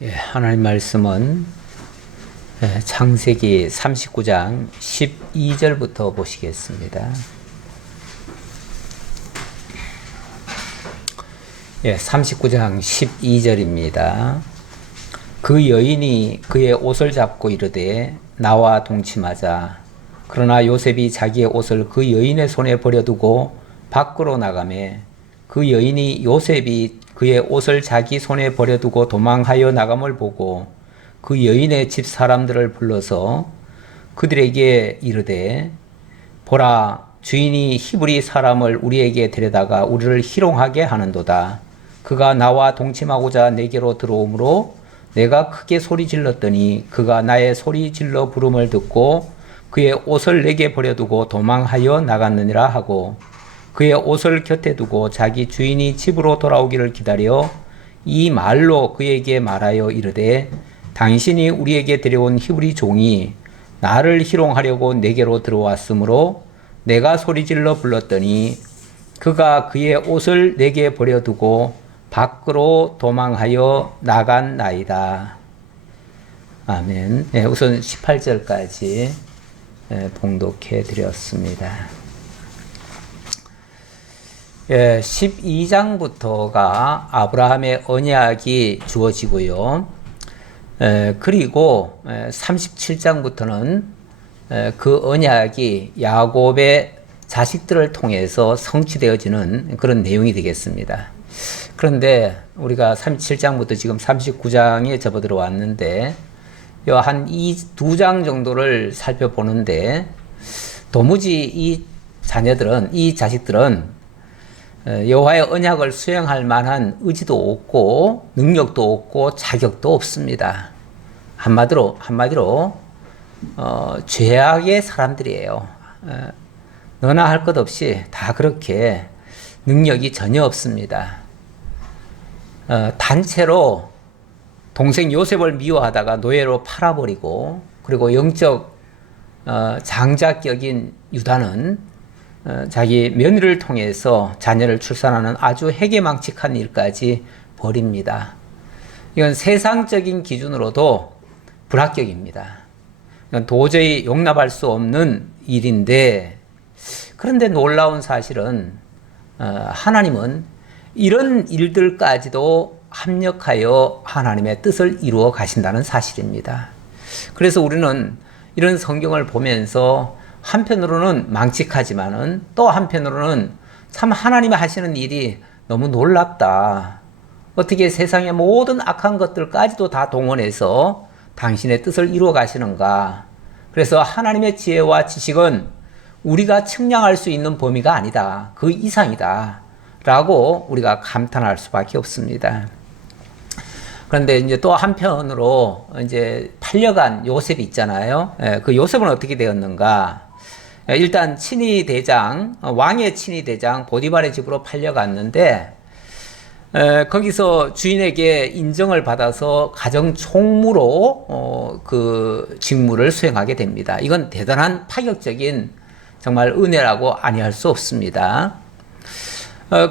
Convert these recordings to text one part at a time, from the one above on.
하나님 말씀은 창세기 39장 12절부터 보시겠습니다. 39장 12절입니다. 그 여인이 그의 옷을 잡고 이르되 나와 동침하자. 그러나 요셉이 자기의 옷을 그 여인의 손에 버려두고 밖으로 나가매 그 여인이 요셉이 그의 옷을 자기 손에 버려두고 도망하여 나감을 보고 그 여인의 집 사람들을 불러서 그들에게 이르되 보라, 주인이 히브리 사람을 우리에게 데려다가 우리를 희롱하게 하는도다. 그가 나와 동침하고자 내게로 들어오므로 내가 크게 소리 질렀더니 그가 나의 소리 질러 부름을 듣고 그의 옷을 내게 버려두고 도망하여 나갔느니라 하고 그의 옷을 곁에 두고 자기 주인이 집으로 돌아오기를 기다려 이 말로 그에게 말하여 이르되 당신이 우리에게 데려온 히브리 종이 나를 희롱하려고 내게로 들어왔으므로 내가 소리질러 불렀더니 그가 그의 옷을 내게 버려두고 밖으로 도망하여 나간나이다. 아멘. 우선 18절까지 봉독해 드렸습니다. 12장부터가 아브라함의 언약이 주어지고요. 그리고 37장부터는 그 언약이 야곱의 자식들을 통해서 성취되어지는 그런 내용이 되겠습니다. 그런데 우리가 37장부터 지금 39장에 접어들어 왔는데 한 이 두 장 정도를 살펴보는데 도무지 이 자식들은 여호와의 언약을 수행할 만한 의지도 없고 능력도 없고 자격도 없습니다. 한마디로 죄악의 사람들이에요. 너나 할 것 없이 다 그렇게 능력이 전혀 없습니다. 단체로 동생 요셉을 미워하다가 노예로 팔아버리고 그리고 영적 장자격인 유다는 자기 며느리를 통해서 자녀를 출산하는 아주 해괴망측한 일까지 벌입니다. 이건 세상적인 기준으로도 불합격입니다. 이건 도저히 용납할 수 없는 일인데, 그런데 놀라운 사실은 하나님은 이런 일들까지도 합력하여 하나님의 뜻을 이루어 가신다는 사실입니다. 그래서 우리는 이런 성경을 보면서 한편으로는 망측하지만은 또 한편으로는 참 하나님이 하시는 일이 너무 놀랍다. 어떻게 세상의 모든 악한 것들까지도 다 동원해서 당신의 뜻을 이루어 가시는가. 그래서 하나님의 지혜와 지식은 우리가 측량할 수 있는 범위가 아니다. 그 이상이다. 라고 우리가 감탄할 수밖에 없습니다. 그런데 이제 또 한편으로 이제 팔려간 요셉이 있잖아요. 그 요셉은 어떻게 되었는가? 일단 왕의 친위 대장 보디발의 집으로 팔려갔는데 거기서 주인에게 인정을 받아서 가정 총무로 그 직무를 수행하게 됩니다. 이건 대단한 파격적인 정말 은혜라고 아니할 수 없습니다.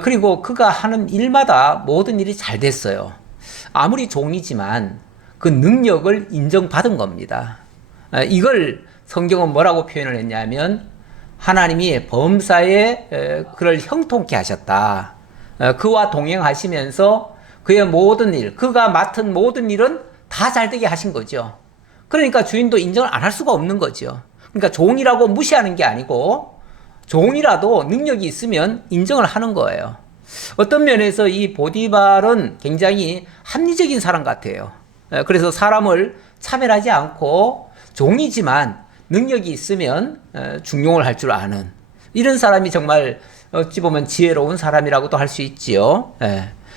그리고 그가 하는 일마다 모든 일이 잘 됐어요. 아무리 종이지만 그 능력을 인정받은 겁니다. 이걸 성경은 뭐라고 표현을 했냐면 하나님이 범사에 그를 형통케 하셨다. 그와 동행하시면서 그의 모든 일, 그가 맡은 모든 일은 다 잘되게 하신 거죠. 그러니까 주인도 인정을 안 할 수가 없는 거죠. 그러니까 종이라고 무시하는 게 아니고 종이라도 능력이 있으면 인정을 하는 거예요. 어떤 면에서 이 보디발은 굉장히 합리적인 사람 같아요. 그래서 사람을 차별하지 않고 종이지만 능력이 있으면 중용을 할 줄 아는 이런 사람이 정말 어찌 보면 지혜로운 사람이라고도 할 수 있지요.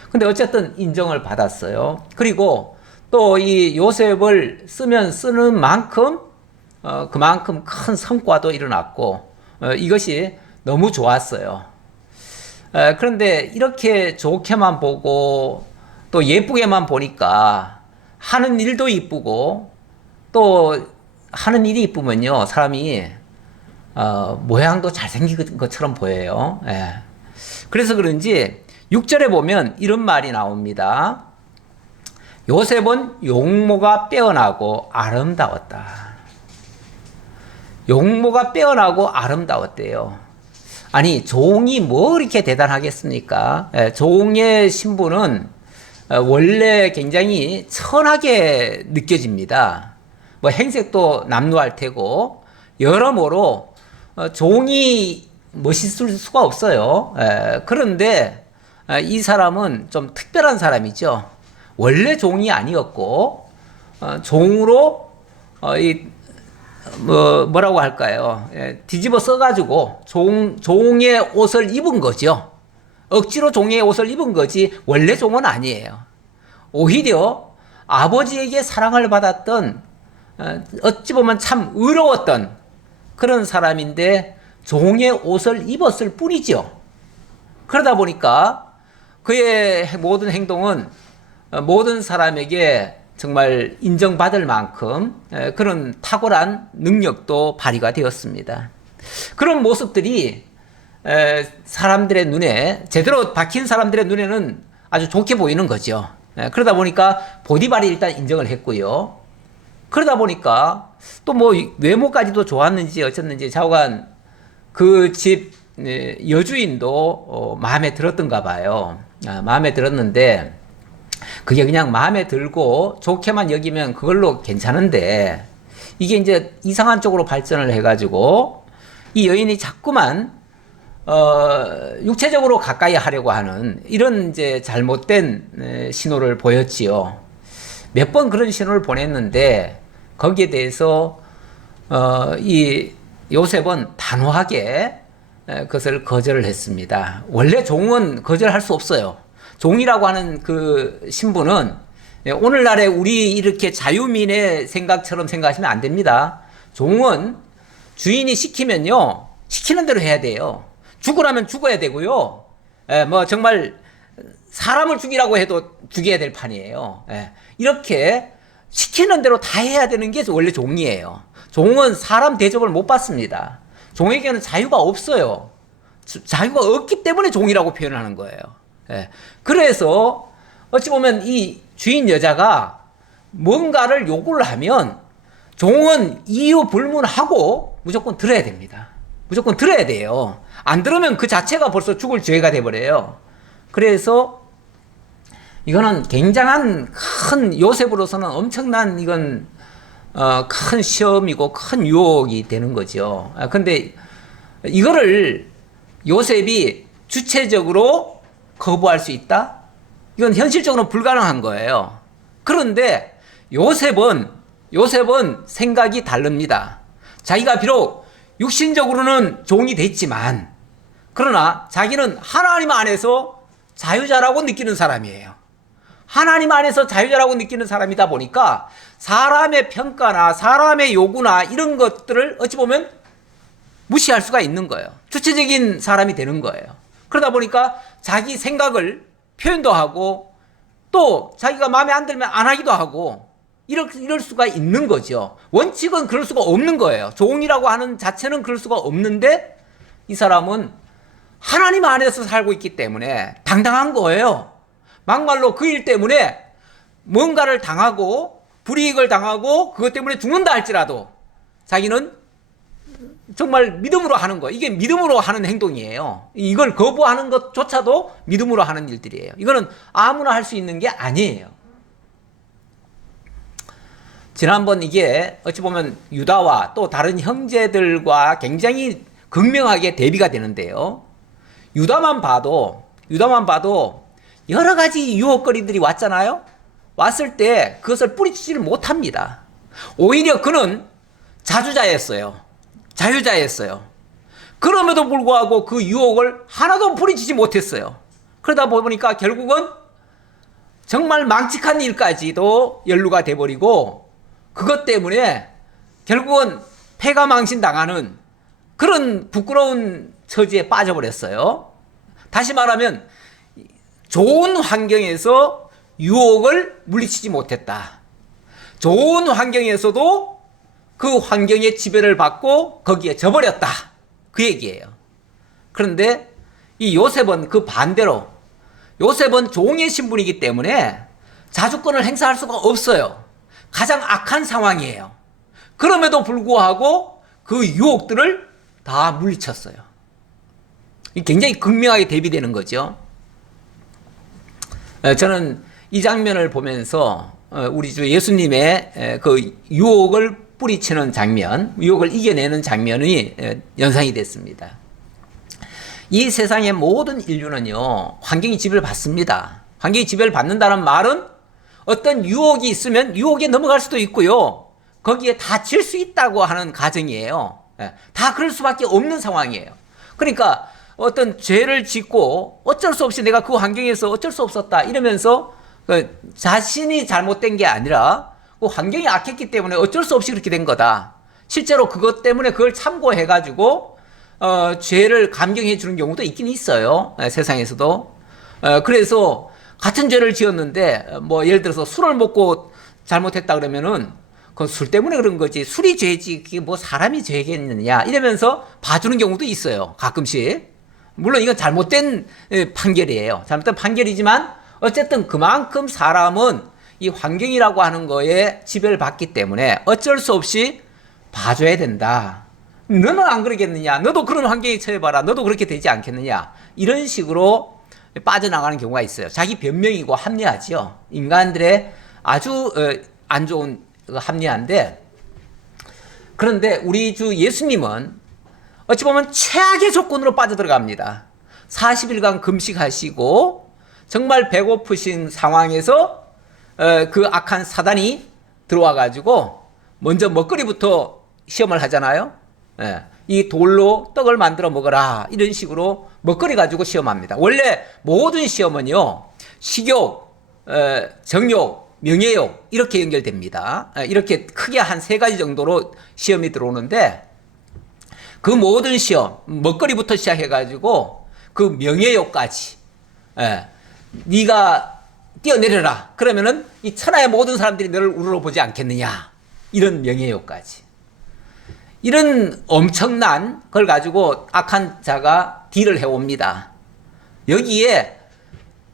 근데 어쨌든 인정을 받았어요. 그리고 또 이 요셉을 쓰는 만큼 그만큼 큰 성과도 일어났고 이것이 너무 좋았어요. 그런데 이렇게 좋게만 보고 또 예쁘게만 보니까 하는 일도 이쁘고 또 하는 일이 이쁘면요 사람이 모양도 잘생긴 것처럼 보여요. 그래서 그런지 6절에 보면 이런 말이 나옵니다. 요셉은 용모가 빼어나고 아름다웠다. 용모가 빼어나고 아름다웠대요. 아니, 종이 뭐 이렇게 대단하겠습니까? 종의 신분은 원래 굉장히 천하게 느껴집니다. 뭐 행색도 남루할 테고, 여러모로 종이 멋있을 수가 없어요. 그런데 이 사람은 좀 특별한 사람이죠. 원래 종이 아니었고, 종으로 뭐라고 할까요? 뒤집어 써가지고 종의 옷을 입은 거죠. 억지로 종의 옷을 입은 거지 원래 종은 아니에요. 오히려 아버지에게 사랑을 받았던 어찌 보면 참 의로웠던 그런 사람인데 종의 옷을 입었을 뿐이죠. 그러다 보니까 그의 모든 행동은 모든 사람에게 정말 인정받을 만큼 그런 탁월한 능력도 발휘가 되었습니다. 그런 모습들이 사람들의 눈에, 제대로 박힌 사람들의 눈에는 아주 좋게 보이는 거죠. 그러다 보니까 보디발이 일단 인정을 했고요. 그러다 보니까 또 뭐 외모까지도 좋았는지 어쨌는지 좌우간 그 집 여주인도 마음에 들었던가 봐요. 마음에 들었는데 그게 그냥 마음에 들고 좋게만 여기면 그걸로 괜찮은데 이게 이제 이상한 쪽으로 발전을 해가지고 이 여인이 자꾸만 육체적으로 가까이 하려고 하는 이런 이제 잘못된 신호를 보였지요. 몇 번 그런 신호를 보냈는데 거기에 대해서 이 요셉은 단호하게 그것을 거절을 했습니다. 원래 종은 거절할 수 없어요. 종이라고 하는 그 신분은 오늘날에 우리 이렇게 자유민의 생각처럼 생각하시면 안 됩니다. 종은 주인이 시키면요, 시키는 대로 해야 돼요. 죽으라면 죽어야 되고요. 뭐 정말 사람을 죽이라고 해도 죽여야 될 판이에요. 이렇게 시키는 대로 다 해야 되는 게 원래 종이에요. 종은 사람 대접을 못 받습니다. 종에게는 자유가 없어요. 자유가 없기 때문에 종이라고 표현하는 거예요. 그래서 어찌 보면 이 주인 여자가 뭔가를 요구를 하면 종은 이유 불문하고 무조건 들어야 됩니다. 무조건 들어야 돼요. 안 들으면 그 자체가 벌써 죽을 죄가 돼버려요. 그래서 이거는 굉장한 큰 요셉으로서는 엄청난 이건 큰 시험이고 큰 유혹이 되는 거죠. 근데 이거를 요셉이 주체적으로 거부할 수 있다? 이건 현실적으로 불가능한 거예요. 그런데 요셉은 생각이 다릅니다. 자기가 비록 육신적으로는 종이 됐지만 그러나 자기는 하나님 안에서 자유자라고 느끼는 사람이에요. 하나님 안에서 자유자라고 느끼는 사람이다 보니까 사람의 평가나 사람의 요구나 이런 것들을 어찌 보면 무시할 수가 있는 거예요. 주체적인 사람이 되는 거예요. 그러다 보니까 자기 생각을 표현도 하고 또 자기가 마음에 안 들면 안 하기도 하고 이럴 수가 있는 거죠. 원칙은 그럴 수가 없는 거예요. 종이라고 하는 자체는 그럴 수가 없는데 이 사람은 하나님 안에서 살고 있기 때문에 당당한 거예요. 막말로 그 일 때문에 뭔가를 당하고 불이익을 당하고 그것 때문에 죽는다 할지라도 자기는 정말 믿음으로 하는 거예요. 이게 믿음으로 하는 행동이에요. 이걸 거부하는 것조차도 믿음으로 하는 일들이에요. 이거는 아무나 할 수 있는 게 아니에요. 지난번 이게 어찌 보면 유다와 또 다른 형제들과 굉장히 극명하게 대비가 되는데요. 유다만 봐도 여러 가지 유혹거리들이 왔잖아요. 왔을 때 그것을 뿌리치지를 못합니다. 오히려 그는 자유자였어요. 그럼에도 불구하고 그 유혹을 하나도 뿌리치지 못했어요. 그러다 보니까 결국은 정말 망측한 일까지도 연루가 돼버리고 그것 때문에 결국은 패가망신당하는 그런 부끄러운 처지에 빠져버렸어요. 다시 말하면 좋은 환경에서 유혹을 물리치지 못했다. 좋은 환경에서도 그 환경의 지배를 받고 거기에 져버렸다. 그 얘기예요. 그런데 이 요셉은 그 반대로 요셉은 종의 신분이기 때문에 자주권을 행사할 수가 없어요. 가장 악한 상황이에요. 그럼에도 불구하고 그 유혹들을 다 물리쳤어요. 굉장히 극명하게 대비되는 거죠. 저는 이 장면을 보면서 우리 주 예수님의 그 유혹을 뿌리치는 장면, 유혹을 이겨내는 장면이 연상이 됐습니다. 이 세상의 모든 인류는요, 환경이 지배를 받습니다. 환경이 지배를 받는다는 말은 어떤 유혹이 있으면 유혹에 넘어갈 수도 있고요, 거기에 다 질 수 있다고 하는 가정이에요. 다 그럴 수밖에 없는 상황이에요. 그러니까 어떤 죄를 짓고 어쩔 수 없이 내가 그 환경에서 어쩔 수 없었다 이러면서 자신이 잘못된 게 아니라 그 환경이 악했기 때문에 어쩔 수 없이 그렇게 된 거다. 실제로 그것 때문에 그걸 참고해가지고 죄를 감경해 주는 경우도 있긴 있어요. 세상에서도. 그래서 같은 죄를 지었는데 뭐 예를 들어서 술을 먹고 잘못했다 그러면은 그건 술 때문에 그런 거지 술이 죄지 그게 뭐 사람이 죄겠느냐 이러면서 봐주는 경우도 있어요. 가끔씩. 물론 이건 잘못된 판결이에요. 잘못된 판결이지만 어쨌든 그만큼 사람은 이 환경이라고 하는 거에 지배를 받기 때문에 어쩔 수 없이 봐줘야 된다. 너는 안 그러겠느냐? 너도 그런 환경에 처해봐라. 너도 그렇게 되지 않겠느냐? 이런 식으로 빠져나가는 경우가 있어요. 자기 변명이고 합리화죠. 인간들의 아주 안 좋은 합리화인데, 그런데 우리 주 예수님은 어찌 보면 최악의 조건으로 빠져들어갑니다. 40일간 금식하시고 정말 배고프신 상황에서 그 악한 사단이 들어와가지고 먼저 먹거리부터 시험을 하잖아요. 이 돌로 떡을 만들어 먹어라 이런 식으로 먹거리 가지고 시험합니다. 원래 모든 시험은요, 식욕, 정욕, 명예욕 이렇게 연결됩니다. 이렇게 크게 한 3가지 정도로 시험이 들어오는데, 그 모든 시험, 먹거리부터 시작해가지고 그 명예욕까지, 네가 뛰어내려라 그러면은 이 천하의 모든 사람들이 너를 우러러보지 않겠느냐, 이런 명예욕까지, 이런 엄청난 걸 가지고 악한 자가 딜을 해옵니다. 여기에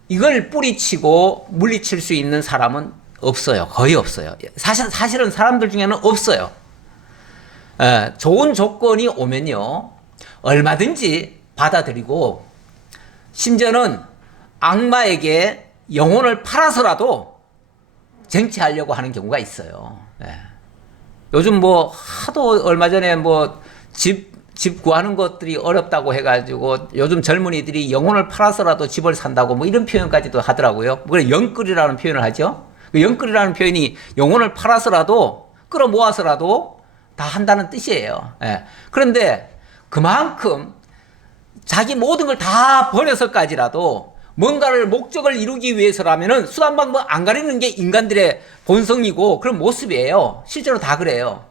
이걸 뿌리치고 물리칠 수 있는 사람은 없어요. 거의 없어요. 사실은 사람들 중에는 없어요. 좋은 조건이 오면요, 얼마든지 받아들이고, 심지어는 악마에게 영혼을 팔아서라도 쟁취하려고 하는 경우가 있어요. 요즘 뭐 하도 얼마 전에 뭐 집 구하는 것들이 어렵다고 해가지고 요즘 젊은이들이 영혼을 팔아서라도 집을 산다고 뭐 이런 표현까지도 하더라고요. 그래 영끌이라는 표현을 하죠. 그 영끌이라는 표현이 영혼을 팔아서라도 끌어모아서라도 다 한다는 뜻이에요. 그런데 그만큼 자기 모든 걸 다 버려서까지라도 뭔가를 목적을 이루기 위해서라면은 수단 방법 안 가리는 게 인간들의 본성이고 그런 모습이에요. 실제로 다 그래요.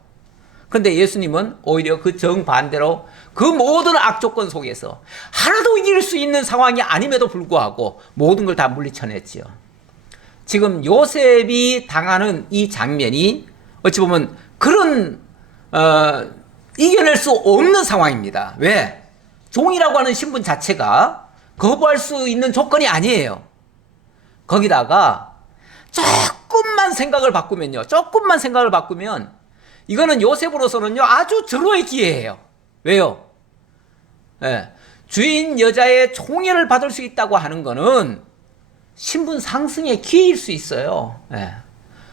그런데 예수님은 오히려 그 정반대로 그 모든 악조건 속에서 하나도 이길 수 있는 상황이 아님에도 불구하고 모든 걸 다 물리쳐냈지요. 지금 요셉이 당하는 이 장면이 어찌 보면 그런 이겨낼 수 없는 상황입니다. 왜? 종이라고 하는 신분 자체가 거부할 수 있는 조건이 아니에요. 거기다가 조금만 생각을 바꾸면 이거는 요셉으로서는요 아주 절호의 기회예요. 왜요? 주인 여자의 총애를 받을 수 있다고 하는 거는 신분 상승의 기회일 수 있어요.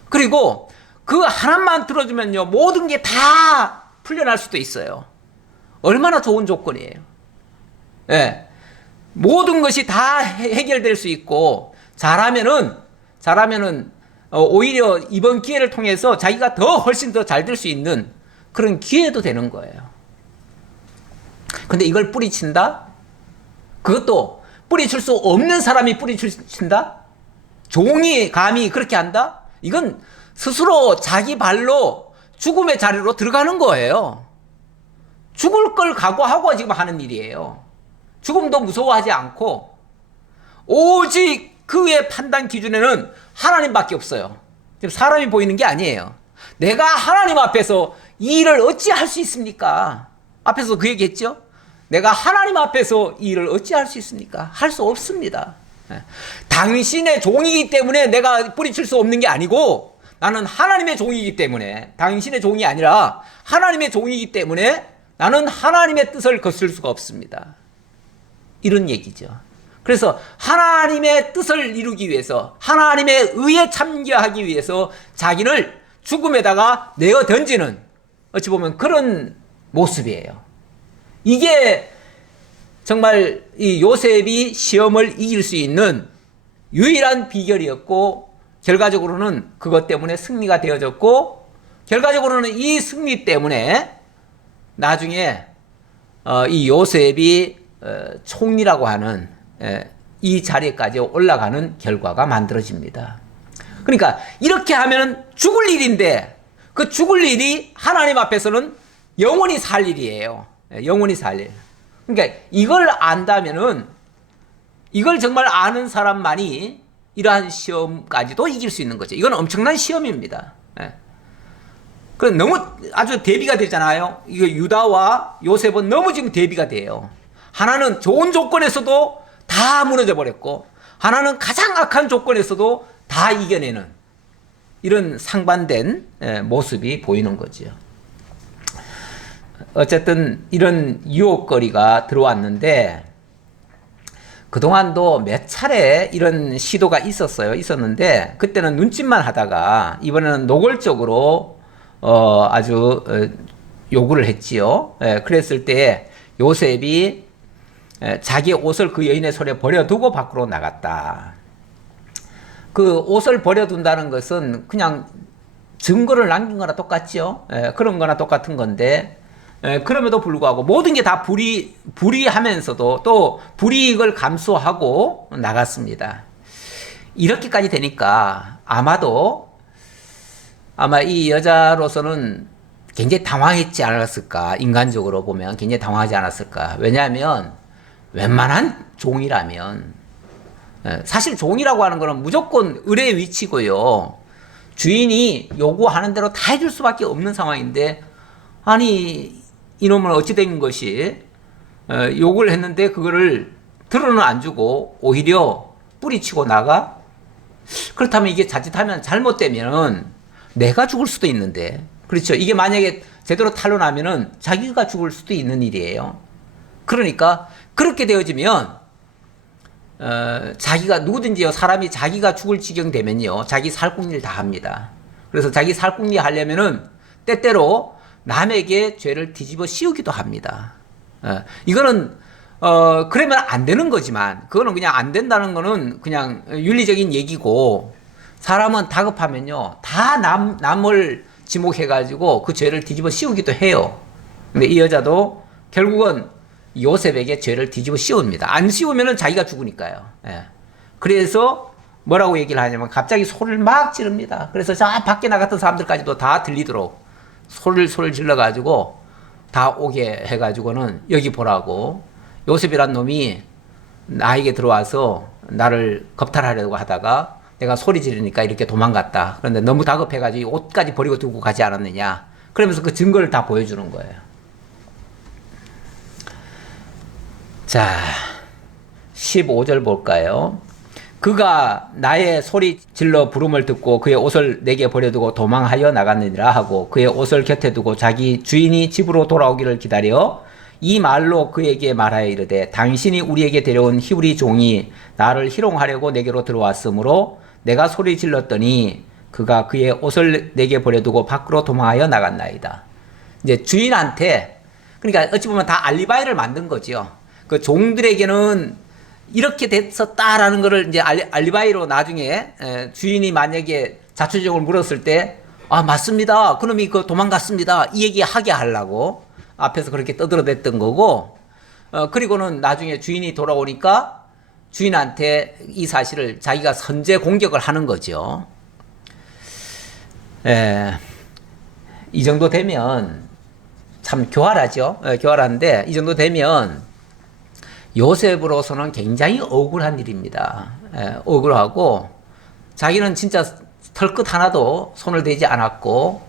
그리고 그 하나만 들어주면요 모든 게 다 풀려날 수도 있어요. 얼마나 좋은 조건이에요. 모든 것이 다 해결될 수 있고, 잘하면은 오히려 이번 기회를 통해서 자기가 더 훨씬 더 잘 될 수 있는 그런 기회도 되는 거예요. 근데 이걸 뿌리친다? 그것도 뿌리칠 수 없는 사람이 뿌리친다? 종이 감히 그렇게 한다? 이건 스스로 자기 발로 죽음의 자리로 들어가는 거예요. 죽을 걸 각오하고 지금 하는 일이에요. 죽음도 무서워하지 않고 오직 그의 판단 기준에는 하나님밖에 없어요. 지금 사람이 보이는 게 아니에요. 내가 하나님 앞에서 이 일을 어찌 할 수 있습니까? 앞에서 그 얘기했죠? 내가 하나님 앞에서 이 일을 어찌 할 수 있습니까? 할 수 없습니다. 당신의 종이기 때문에 내가 뿌리칠 수 없는 게 아니고 나는 하나님의 종이기 때문에 당신의 종이 아니라 하나님의 종이기 때문에 나는 하나님의 뜻을 거슬 수가 없습니다. 이런 얘기죠. 그래서 하나님의 뜻을 이루기 위해서 하나님의 의에 참여하기 위해서 자기를 죽음에다가 내어 던지는 어찌 보면 그런 모습이에요. 이게 정말 이 요셉이 시험을 이길 수 있는 유일한 비결이었고 결과적으로는 그것 때문에 승리가 되어졌고 결과적으로는 이 승리 때문에 나중에 이 요셉이 총리라고 하는 이 자리까지 올라가는 결과가 만들어집니다. 그러니까 이렇게 하면 죽을 일인데 그 죽을 일이 하나님 앞에서는 영원히 살 일이에요. 영원히 살 일. 그러니까 이걸 안다면은 이걸 정말 아는 사람만이 이러한 시험까지도 이길 수 있는 거죠. 이건 엄청난 시험입니다. 그 너무 아주 대비가 되잖아요. 이거 유다와 요셉은 너무 지금 대비가 돼요. 하나는 좋은 조건에서도 다 무너져 버렸고 하나는 가장 악한 조건에서도 다 이겨내는 이런 상반된 모습이 보이는 거죠. 어쨌든 이런 유혹거리가 들어왔는데 그동안도 몇 차례 이런 시도가 있었는데 그때는 눈짓만 하다가 이번에는 노골적으로 아주 요구를 했지요. 그랬을 때 요셉이 자기의 옷을 그 여인의 손에 버려두고 밖으로 나갔다. 그 옷을 버려둔다는 것은 그냥 증거를 남긴 거나 똑같죠. 그런 거나 똑같은 건데 그럼에도 불구하고 모든 게 다 불이하면서도 또 불이익을 감수하고 나갔습니다. 이렇게까지 되니까 아마 이 여자로서는 굉장히 당황했지 않았을까. 인간적으로 보면 굉장히 당황하지 않았을까. 왜냐하면 웬만한 종이라면 사실 종이라고 하는 거는 무조건 을의 위치고요. 주인이 요구하는 대로 다 해줄 수밖에 없는 상황인데 아니 이놈은 어찌 된 것이 요구를 했는데 그거를 들어는 안 주고 오히려 뿌리치고 나가? 그렇다면 이게 자칫하면 잘못되면 내가 죽을 수도 있는데 그렇죠. 이게 만약에 제대로 탄로나면은 자기가 죽을 수도 있는 일이에요. 그러니까 그렇게 되어지면 자기가 누구든지요 사람이 자기가 죽을 지경 되면요 자기 살궁리를 다 합니다. 그래서 자기 살궁리 하려면은 때때로 남에게 죄를 뒤집어 씌우기도 합니다. 이거는 그러면 안 되는 거지만 그거는 그냥 안 된다는 거는 그냥 윤리적인 얘기고 사람은 다급하면요 다 남을 지목해가지고 그 죄를 뒤집어 씌우기도 해요. 근데 이 여자도 결국은 요셉에게 죄를 뒤집어 씌웁니다. 안 씌우면은 자기가 죽으니까요. 그래서 뭐라고 얘기를 하냐면 갑자기 소리를 막 지릅니다. 그래서 저 밖에 나갔던 사람들까지도 다 들리도록 소리를 질러가지고 다 오게 해가지고는 여기 보라고 요셉이란 놈이 나에게 들어와서 나를 겁탈하려고 하다가 내가 소리 지르니까 이렇게 도망갔다. 그런데 너무 다급해가지고 옷까지 버리고 두고 가지 않았느냐. 그러면서 그 증거를 다 보여주는 거예요. 자, 15절 볼까요? 그가 나의 소리 질러 부름을 듣고 그의 옷을 내게 버려두고 도망하여 나갔느니라 하고 그의 옷을 곁에 두고 자기 주인이 집으로 돌아오기를 기다려 이 말로 그에게 말하여 이르되 당신이 우리에게 데려온 히브리 종이 나를 희롱하려고 내게로 들어왔으므로 내가 소리 질렀더니 그가 그의 옷을 내게 버려두고 밖으로 도망하여 나갔나이다. 이제 주인한테 그러니까 어찌 보면 다 알리바이를 만든 거죠. 그 종들에게는 이렇게 됐었다라는 거를 이제 알리바이로 나중에 주인이 만약에 자초지종을 물었을 때 아 맞습니다. 그놈이 그 도망갔습니다. 이 얘기 하게 하려고 앞에서 그렇게 떠들어댔던 거고 그리고는 나중에 주인이 돌아오니까 주인한테 이 사실을 자기가 선제 공격을 하는 거죠. 이 정도 되면 참 교활하죠. 교활한데 이 정도 되면 요셉으로서는 굉장히 억울한 일입니다. 억울하고 자기는 진짜 털끝 하나도 손을 대지 않았고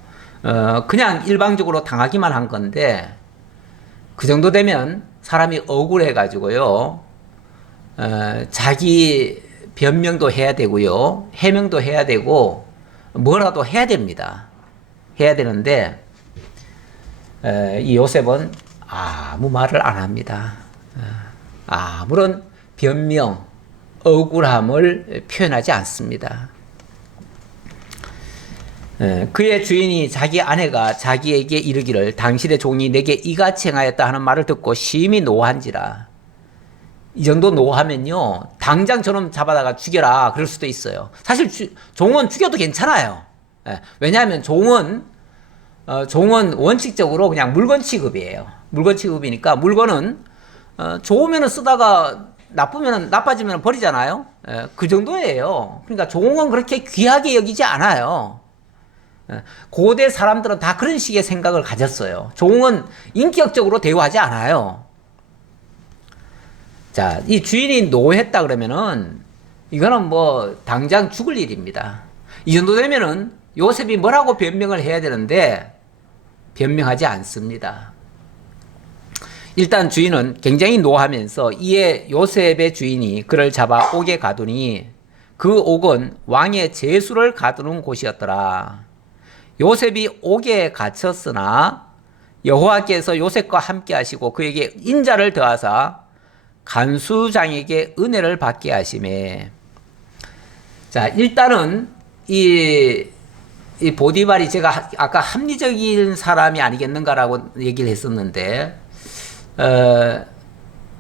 그냥 일방적으로 당하기만 한 건데 그 정도 되면 사람이 억울해가지고요 자기 변명도 해야 되고요. 해명도 해야 되고 뭐라도 해야 됩니다. 해야 되는데 이 요셉은 아무 말을 안 합니다. 아무런 변명, 억울함을 표현하지 않습니다. 그의 주인이 자기 아내가 자기에게 이르기를 당신의 종이 내게 이같이 행하였다 하는 말을 듣고 심히 노한지라. 이 정도 노하면요 당장 저놈 잡아다가 죽여라 그럴 수도 있어요. 사실 종은 죽여도 괜찮아요. 왜냐하면 종은 원칙적으로 그냥 물건 취급이에요. 물건 취급이니까 물건은 좋으면 쓰다가 나쁘면 나빠지면 버리잖아요. 그 정도예요. 그러니까 종은 그렇게 귀하게 여기지 않아요. 고대 사람들은 다 그런 식의 생각을 가졌어요. 종은 인격적으로 대우하지 않아요. 자, 이 주인이 노했다 그러면은 이거는 뭐 당장 죽을 일입니다. 이 정도 되면은 요셉이 뭐라고 변명을 해야 되는데 변명하지 않습니다. 일단 주인은 굉장히 노하면서 이에 요셉의 주인이 그를 잡아 옥에 가두니 그 옥은 왕의 제수를 가두는 곳이었더라. 요셉이 옥에 갇혔으나 여호와께서 요셉과 함께 하시고 그에게 인자를 더하사 간수장에게 은혜를 받게 하시매. 자, 일단은 이 보디발이 제가 아까 합리적인 사람이 아니겠는가라고 얘기를 했었는데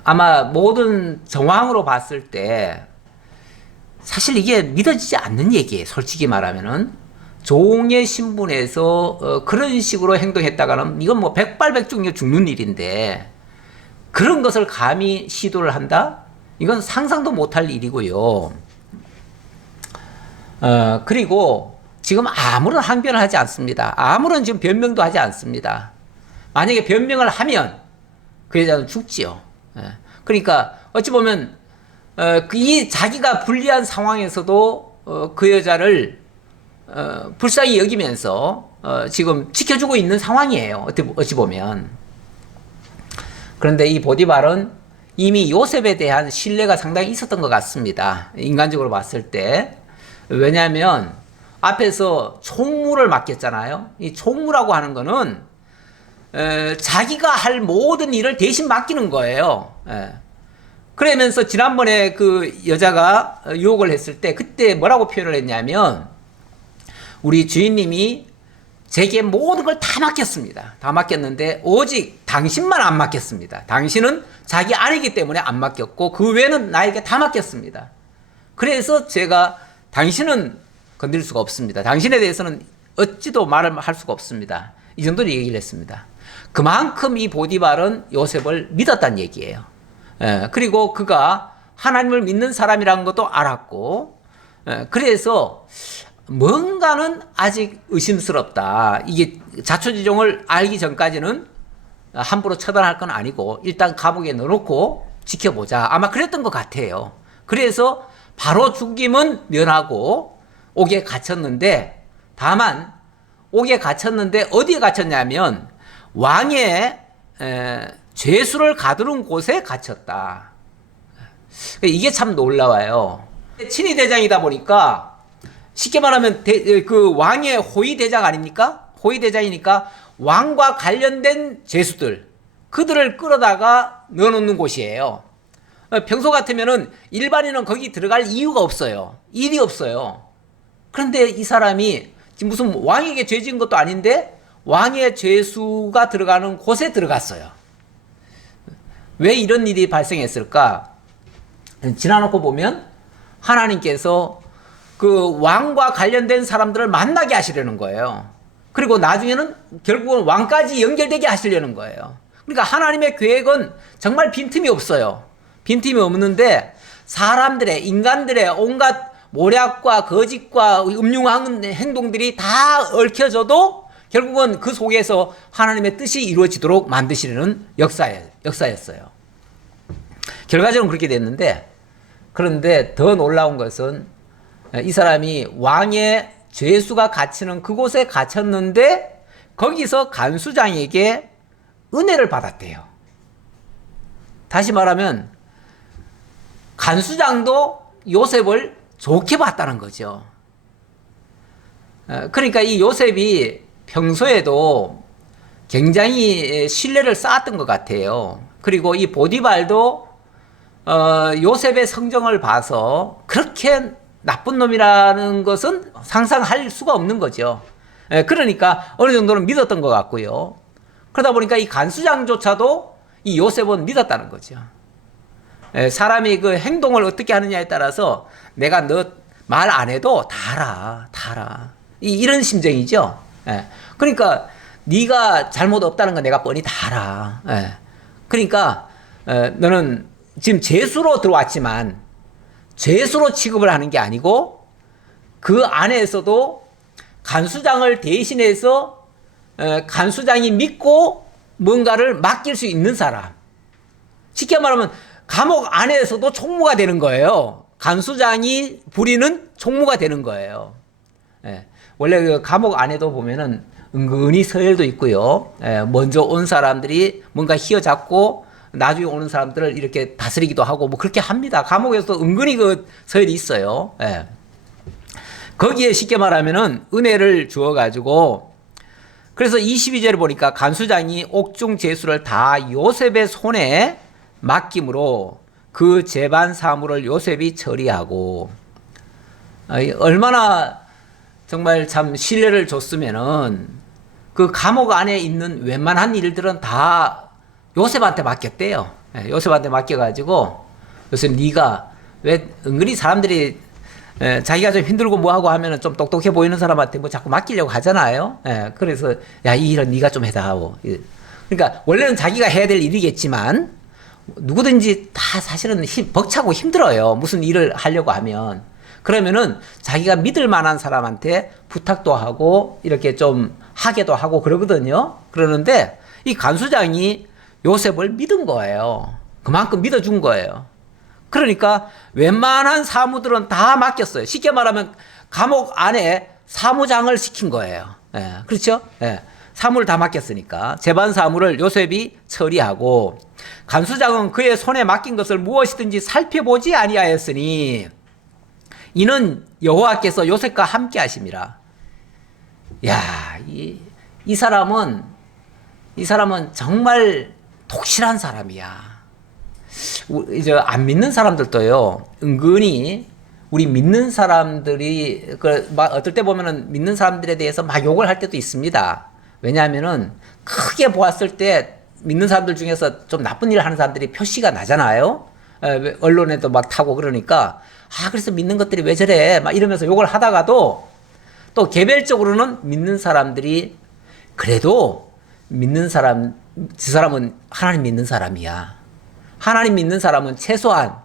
아마 모든 정황으로 봤을 때 사실 이게 믿어지지 않는 얘기예요. 솔직히 말하면은 종의 신분에서 그런 식으로 행동했다가는 이건 뭐 백발백중에 죽는 일인데 그런 것을 감히 시도를 한다? 이건 상상도 못할 일이고요. 그리고 지금 아무런 항변을 하지 않습니다. 아무런 지금 변명도 하지 않습니다. 만약에 변명을 하면 그 여자는 죽지요. 그러니까 어찌 보면 이 자기가 불리한 상황에서도 그 여자를 불쌍히 여기면서 지금 지켜주고 있는 상황이에요. 어찌 보면. 그런데 이 보디발은 이미 요셉에 대한 신뢰가 상당히 있었던 것 같습니다. 인간적으로 봤을 때. 왜냐하면 앞에서 총무를 맡겼잖아요. 이 총무라고 하는 거는 자기가 할 모든 일을 대신 맡기는 거예요. 그러면서 지난번에 그 여자가 유혹을 했을 때 그때 뭐라고 표현을 했냐면 우리 주인님이 제게 모든 걸 다 맡겼습니다. 다 맡겼는데 오직 당신만 안 맡겼습니다. 당신은 자기 아내이기 때문에 안 맡겼고 그 외에는 나에게 다 맡겼습니다. 그래서 제가 당신은 건드릴 수가 없습니다. 당신에 대해서는 어찌도 말을 할 수가 없습니다. 이 정도로 얘기를 했습니다. 그만큼 이 보디발은 요셉을 믿었다는 얘기예요. 그리고 그가 하나님을 믿는 사람이라는 것도 알았고 그래서 뭔가는 아직 의심스럽다. 이게 자초지종을 알기 전까지는 함부로 처단할 건 아니고 일단 감옥에 넣어놓고 지켜보자. 아마 그랬던 것 같아요. 그래서 바로 죽임은 면하고 옥에 갇혔는데 다만 옥에 갇혔는데 어디에 갇혔냐면 왕의 죄수를 가두는 곳에 갇혔다. 이게 참 놀라워요. 친위 대장이다 보니까 쉽게 말하면 그 왕의 호위 대장 아닙니까? 호위 대장이니까 왕과 관련된 죄수들 그들을 끌어다가 넣어놓는 곳이에요. 평소 같으면은 일반인은 거기 들어갈 이유가 없어요. 일이 없어요. 그런데 이 사람이 지금 무슨 왕에게 죄 지은 것도 아닌데 왕의 죄수가 들어가는 곳에 들어갔어요. 왜 이런 일이 발생했을까? 지나놓고 보면 하나님께서 그 왕과 관련된 사람들을 만나게 하시려는 거예요. 그리고 나중에는 결국은 왕까지 연결되게 하시려는 거예요. 그러니까 하나님의 계획은 정말 빈틈이 없어요. 빈틈이 없는데 사람들의 인간들의 온갖 모략과 거짓과 음흉한 행동들이 다 얽혀져도 결국은 그 속에서 하나님의 뜻이 이루어지도록 만드시려는 역사였어요. 결과적으로 그렇게 됐는데 그런데 더 놀라운 것은 이 사람이 왕의 죄수가 갇히는 그곳에 갇혔는데 거기서 간수장에게 은혜를 받았대요. 다시 말하면 간수장도 요셉을 좋게 봤다는 거죠. 그러니까 이 요셉이 평소에도 굉장히 신뢰를 쌓았던 것 같아요. 그리고 이 보디발도 요셉의 성정을 봐서 그렇게 나쁜 놈이라는 것은 상상할 수가 없는 거죠. 그러니까 어느 정도는 믿었던 것 같고요. 그러다 보니까 이 간수장조차도 이 요셉은 믿었다는 거죠. 사람이 그 행동을 어떻게 하느냐에 따라서 내가 너 말 안 해도 다 알아. 이런 심정이죠. 그러니까 네가 잘못 없다는 건 내가 뻔히 다 알아. 그러니까 너는 지금 죄수로 들어왔지만 죄수로 취급을 하는 게 아니고 그 안에서도 간수장을 대신해서 간수장이 믿고 뭔가를 맡길 수 있는 사람. 쉽게 말하면 감옥 안에서도 총무가 되는 거예요. 간수장이 부리는 총무가 되는 거예요. 원래 그 감옥 안에도 보면은 은근히 서열도 있고요. 먼저 온 사람들이 뭔가 휘어잡고 나중에 오는 사람들을 이렇게 다스리기도 하고 뭐 그렇게 합니다. 감옥에서도 은근히 그 서열이 있어요. 거기에 쉽게 말하면은 은혜를 주어가지고 그래서 22절을 보니까 간수장이 옥중 제수를 다 요셉의 손에 맡김으로 그 재반 사물을 요셉이 처리하고 얼마나 정말 참 신뢰를 줬으면은 그 감옥 안에 있는 웬만한 일들은 다 요셉한테 맡겼대요. 요셉한테 맡겨가지고 요셉 네가 왜 은근히 사람들이 자기가 좀 힘들고 뭐하고 하면은 좀 똑똑해 보이는 사람한테 뭐 자꾸 맡기려고 하잖아요. 그래서 야, 이 일은 네가 좀 해다오. 그러니까 원래는 자기가 해야 될 일이겠지만 누구든지 다 사실은 벅차고 힘들어요. 무슨 일을 하려고 하면. 그러면은 자기가 믿을 만한 사람한테 부탁도 하고 이렇게 좀 하게도 하고 그러거든요. 그러는데 이 간수장이 요셉을 믿은 거예요. 그만큼 믿어준 거예요. 그러니까 웬만한 사무들은 다 맡겼어요. 쉽게 말하면 감옥 안에 사무장을 시킨 거예요. 그렇죠? 사무를 다 맡겼으니까 재반 사무를 요셉이 처리하고 간수장은 그의 손에 맡긴 것을 무엇이든지 살펴보지 아니하였으니 이는 여호와께서 요셉과 함께 하심이라. 야, 이 사람은 정말 독실한 사람이야. 이제 안 믿는 사람들도요, 은근히 우리 믿는 사람들이 어떨 때 보면은 믿는 사람들에 대해서 막 욕을 할 때도 있습니다. 왜냐하면은 크게 보았을 때 믿는 사람들 중에서 좀 나쁜 일을 하는 사람들이 표시가 나잖아요. 언론에도 막 타고 그러니까 그래서 믿는 것들이 왜 저래 막 이러면서 욕을 하다가도 또 개별적으로는 믿는 사람들이 그래도 믿는 사람, 저 사람은 하나님 믿는 사람이야. 하나님 믿는 사람은 최소한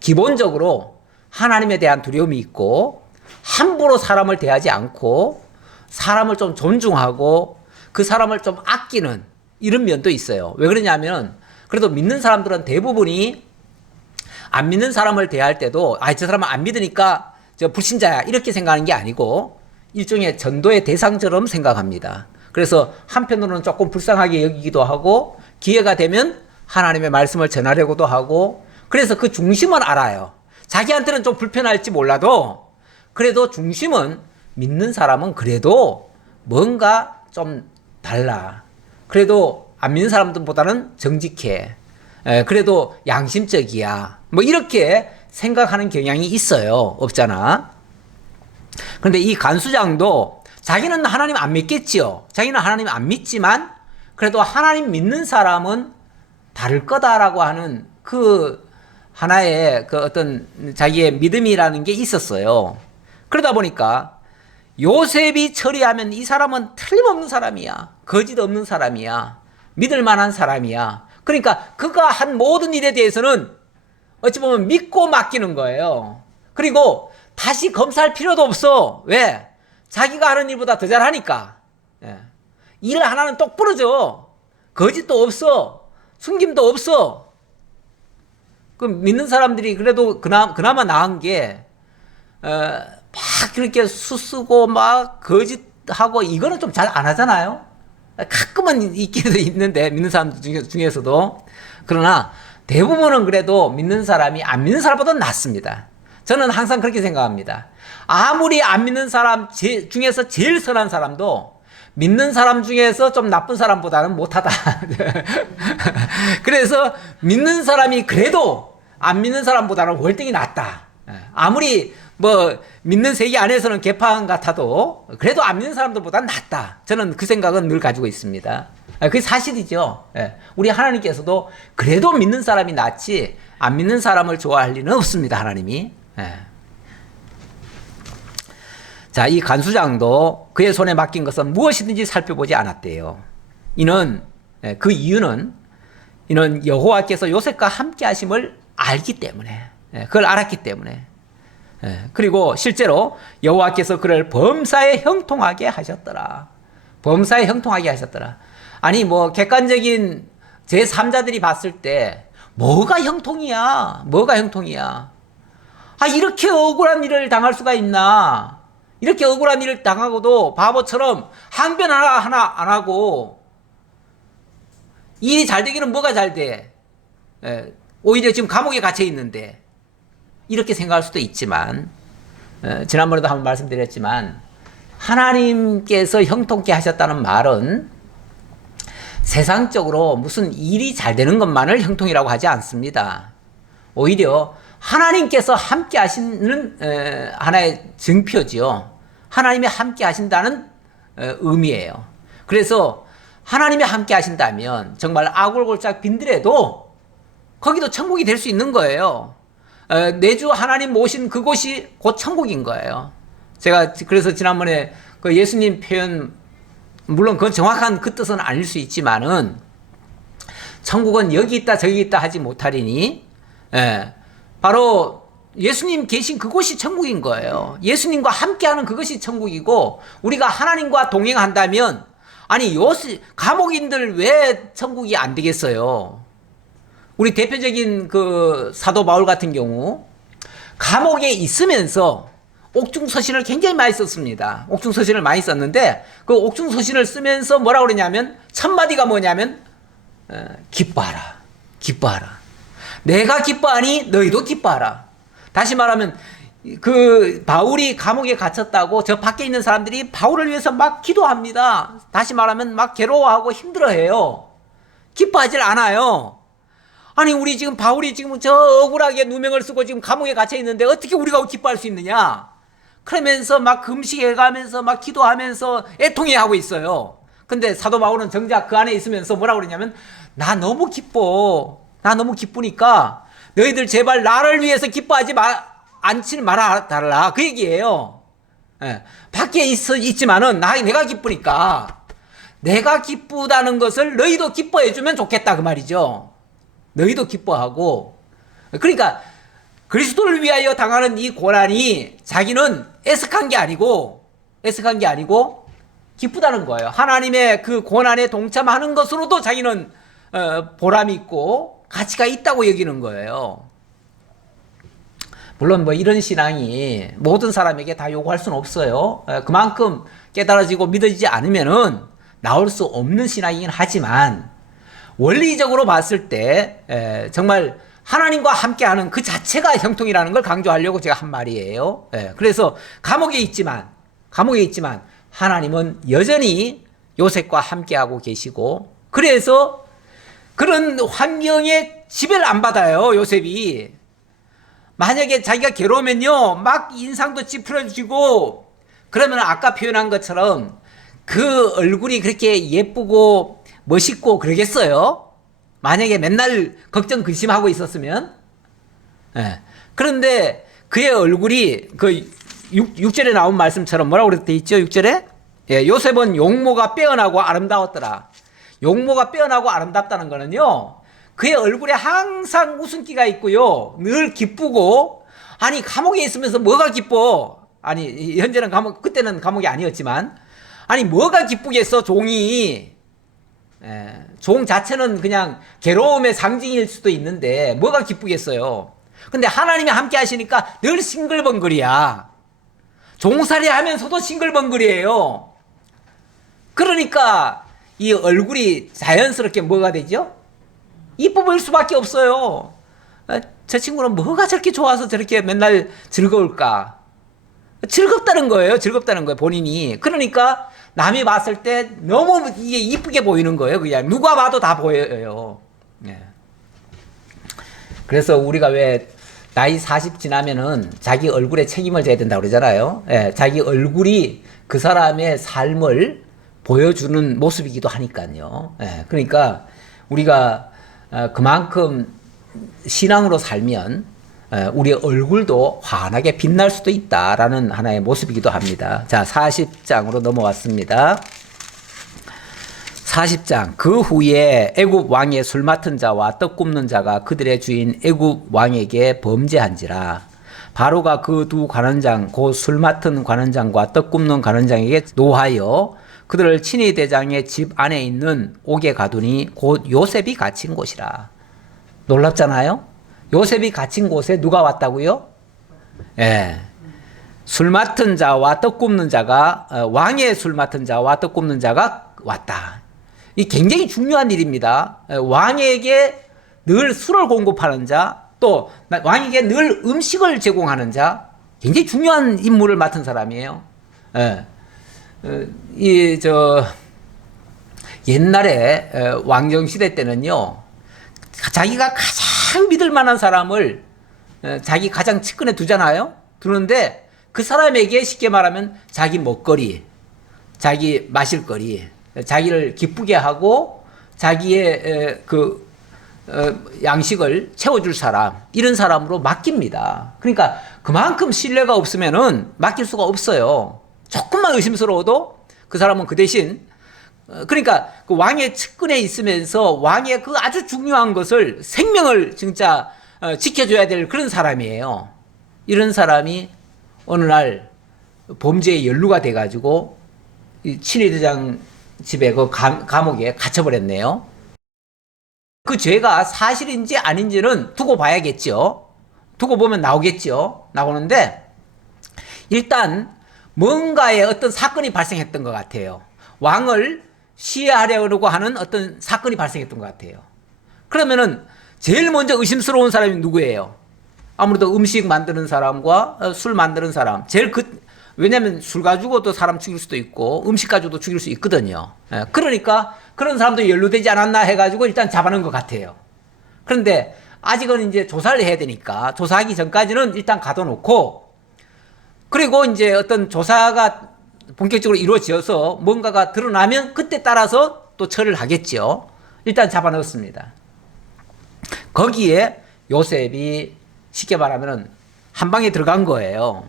기본적으로 하나님에 대한 두려움이 있고 함부로 사람을 대하지 않고 사람을 좀 존중하고 그 사람을 좀 아끼는 이런 면도 있어요. 왜 그러냐면 그래도 믿는 사람들은 대부분이 안 믿는 사람을 대할 때도 저 사람은 안 믿으니까 저 불신자야 이렇게 생각하는 게 아니고 일종의 전도의 대상처럼 생각합니다. 그래서 한편으로는 조금 불쌍하게 여기기도 하고 기회가 되면 하나님의 말씀을 전하려고도 하고 그래서 그 중심은 알아요. 자기한테는 좀 불편할지 몰라도 그래도 중심은 믿는 사람은 그래도 뭔가 좀 달라. 그래도 안 믿는 사람들보다는 정직해. 그래도 양심적이야. 뭐 이렇게 생각하는 경향이 있어요. 없잖아. 그런데 이 간수장도 자기는 하나님 안 믿겠지요. 자기는 하나님 안 믿지만 그래도 하나님 믿는 사람은 다를 거다라고 하는 그 하나의 그 어떤 자기의 믿음이라는 게 있었어요. 그러다 보니까 요셉이 처리하면 이 사람은 틀림없는 사람이야. 거짓 없는 사람이야. 믿을 만한 사람이야. 그러니까 그가 한 모든 일에 대해서는 어찌 보면 믿고 맡기는 거예요. 그리고 다시 검사할 필요도 없어. 왜? 자기가 하는 일보다 더 잘하니까. 일 하나는 똑 부러져. 거짓도 없어. 숨김도 없어. 그 믿는 사람들이 그래도 그나마 나은 게 막 그렇게 수쓰고 막 거짓하고 이거는 좀 잘 안 하잖아요. 가끔은 있기도 있는데 믿는 사람들 중에서도 그러나 대부분은 그래도 믿는 사람이 안 믿는 사람보다는 낫습니다. 저는 항상 그렇게 생각합니다. 아무리 안 믿는 사람 중에서 제일 선한 사람도 믿는 사람 중에서 좀 나쁜 사람보다는 못하다. 그래서 믿는 사람이 그래도 안 믿는 사람보다는 월등히 낫다. 아무리 뭐 믿는 세계 안에서는 개판 같아도 그래도 안 믿는 사람들보다는 낫다. 저는 그 생각은 늘 가지고 있습니다. 그게 사실이죠. 우리 하나님께서도 그래도 믿는 사람이 낫지 안 믿는 사람을 좋아할 리는 없습니다. 하나님이. 자, 이 간수장도 그의 손에 맡긴 것은 무엇이든지 살펴보지 않았대요. 그 이유는 이는 여호와께서 요셉과 함께 하심을 알기 때문에, 그걸 알았기 때문에. 그리고 실제로 여호와께서 그를 범사에 형통하게 하셨더라. 범사에 형통하게 하셨더라. 아니 뭐 객관적인 제3자들이 봤을 때 뭐가 형통이야? 뭐가 형통이야? 아, 이렇게 억울한 일을 당할 수가 있나? 이렇게 억울한 일을 당하고도 바보처럼 항변 하나 안 하고 일이 잘 되기는 뭐가 잘 돼? 오히려 지금 감옥에 갇혀 있는데 이렇게 생각할 수도 있지만 지난번에도 한번 말씀드렸지만 하나님께서 형통케 하셨다는 말은 세상적으로 무슨 일이 잘 되는 것만을 형통이라고 하지 않습니다. 오히려 하나님께서 함께 하시는 하나의 증표지요. 하나님이 함께 하신다는 의미예요. 그래서 하나님이 함께 하신다면 정말 아골골짝 빈들에도 거기도 천국이 될 수 있는 거예요. 내주 하나님 모신 그곳이 곧 천국인 거예요. 제가 그래서 지난번에 그 예수님 표현, 물론 그건 정확한 그 뜻은 아닐 수 있지만은 천국은 여기 있다 저기 있다 하지 못하리니 바로 예수님 계신 그곳이 천국인 거예요. 예수님과 함께하는 그것이 천국이고 우리가 하나님과 동행한다면 아니 감옥인들 왜 천국이 안 되겠어요? 우리 대표적인 그 사도 바울 같은 경우 감옥에 있으면서 옥중서신을 굉장히 많이 썼습니다. 옥중서신을 많이 썼는데 그 옥중서신을 쓰면서 뭐라고 그러냐면 첫 마디가 뭐냐면 기뻐하라. 기뻐하라. 내가 기뻐하니 너희도 기뻐하라. 다시 말하면 그 바울이 감옥에 갇혔다고 저 밖에 있는 사람들이 바울을 위해서 막 기도합니다. 다시 말하면 막 괴로워하고 힘들어해요. 기뻐하질 않아요. 아니 우리 지금 바울이 지금 저 억울하게 누명을 쓰고 지금 감옥에 갇혀 있는데 어떻게 우리가 기뻐할 수 있느냐? 그러면서 막 금식해가면서 막 기도하면서 애통해하고 있어요. 근데 사도 바울은 정작 그 안에 있으면서 뭐라고 그러냐면 나 너무 기뻐. 나 너무 기쁘니까 너희들 제발 나를 위해서 기뻐하지 않지 말아달라. 그 얘기예요. 밖에 있지만은 내가 기쁘니까 내가 기쁘다는 것을 너희도 기뻐해주면 좋겠다 그 말이죠. 너희도 기뻐하고 그러니까 그리스도를 위하여 당하는 이 고난이 자기는 애석한 게 아니고 기쁘다는 거예요. 하나님의 그 고난에 동참하는 것으로도 자기는 보람이 있고 가치가 있다고 여기는 거예요. 물론 뭐 이런 신앙이 모든 사람에게 다 요구할 수는 없어요. 그만큼 깨달아지고 믿어지지 않으면은 나올 수 없는 신앙이긴 하지만 원리적으로 봤을 때 정말 하나님과 함께하는 그 자체가 형통이라는 걸 강조하려고 제가 한 말이에요. 그래서 감옥에 있지만 하나님은 여전히 요셉과 함께하고 계시고 그래서 그런 환경에 지배를 안 받아요. 요셉이 만약에 자기가 괴로우면요 막 인상도 찌푸려지고 그러면 아까 표현한 것처럼 그 얼굴이 그렇게 예쁘고 멋있고 그러겠어요? 만약에 맨날 걱정 근심하고 있었으면. 그런데 그의 얼굴이 그 6절에 나온 말씀처럼 뭐라고 그랬대 있죠? 6절에 요셉은 용모가 빼어나고 아름다웠더라. 용모가 빼어나고 아름답다는 거는요 그의 얼굴에 항상 웃음기가 있고요 늘 기쁘고 아니 감옥에 있으면서 뭐가 기뻐? 아니 현재는 그때는 감옥이 아니었지만 아니 뭐가 기쁘겠어 종이. 종 자체는 그냥 괴로움의 상징일 수도 있는데 뭐가 기쁘겠어요. 근데 하나님이 함께 하시니까 늘 싱글벙글이야. 종살이 하면서도 싱글벙글이에요. 그러니까 이 얼굴이 자연스럽게 뭐가 되죠? 이뻐 보일 수밖에 없어요. 저 친구는 뭐가 저렇게 좋아서 저렇게 맨날 즐거울까? 즐겁다는 거예요. 즐겁다는 거예요. 본인이. 그러니까 남이 봤을 때 너무 이게 이쁘게 보이는 거예요. 그냥 누가 봐도 다 보여요. 예. 그래서 우리가 왜 나이 40 지나면은 자기 얼굴에 책임을 져야 된다고 그러잖아요. 예. 자기 얼굴이 그 사람의 삶을 보여주는 모습이기도 하니까요. 예. 그러니까 우리가 그만큼 신앙으로 살면 우리 얼굴도 환하게 빛날 수도 있다라는 하나의 모습이기도 합니다. 자, 40장으로 넘어왔습니다. 40장. 그 후에 애굽 왕의 술 맡은 자와 떡 굽는 자가 그들의 주인 애굽 왕에게 범죄한지라. 바로가 그 두 관원장, 곧 술 맡은 관원장과 떡 굽는 관원장에게 노하여 그들을 친위 대장의 집 안에 있는 옥에 가두니 곧 요셉이 갇힌 곳이라. 놀랍잖아요? 요셉이 갇힌 곳에 누가 왔다고요? 예. 술 맡은 자와 떡 굽는 자가, 왕의 술 맡은 자와 떡 굽는 자가 왔다. 이 굉장히 중요한 일입니다. 왕에게 늘 술을 공급하는 자, 또 왕에게 늘 음식을 제공하는 자, 굉장히 중요한 임무를 맡은 사람이에요. 예. 옛날에 왕정시대 때는요, 자기가 가장 믿을 만한 사람을 자기 가장 측근에 두잖아요. 두는데 그 사람에게 쉽게 말하면 자기 먹거리, 자기 마실거리, 자기를 기쁘게 하고 자기의 양식을 채워줄 사람, 이런 사람으로 맡깁니다. 그러니까 그만큼 신뢰가 없으면은 맡길 수가 없어요. 조금만 의심스러워도 그 사람은 그 대신, 그러니까 그 왕의 측근에 있으면서 왕의 그 아주 중요한 것을, 생명을 진짜 지켜줘야 될 그런 사람이에요. 이런 사람이 어느 날 범죄에 연루가 돼가지고 친위대장 집에 그 감옥에 갇혀버렸네요. 그 죄가 사실인지 아닌지는 두고 봐야겠죠. 두고 보면 나오겠죠. 나오는데 일단 뭔가의 어떤 사건이 발생했던 것 같아요. 왕을 시해하려고 하는 어떤 사건이 발생했던 것 같아요. 그러면은 제일 먼저 의심스러운 사람이 누구예요? 아무래도 음식 만드는 사람과 술 만드는 사람. 왜냐면 술 가지고도 사람 죽일 수도 있고 음식 가지고도 죽일 수 있거든요. 그러니까 그런 사람도 연루되지 않았나 해가지고 일단 잡아놓은 것 같아요. 그런데 아직은 이제 조사를 해야 되니까 조사하기 전까지는 일단 가둬놓고, 그리고 이제 어떤 조사가 본격적으로 이루어져서 뭔가가 드러나면 그때 따라서 또 처리를 하겠죠. 일단 잡아넣었습니다. 거기에 요셉이 쉽게 말하면 한 방에 들어간 거예요.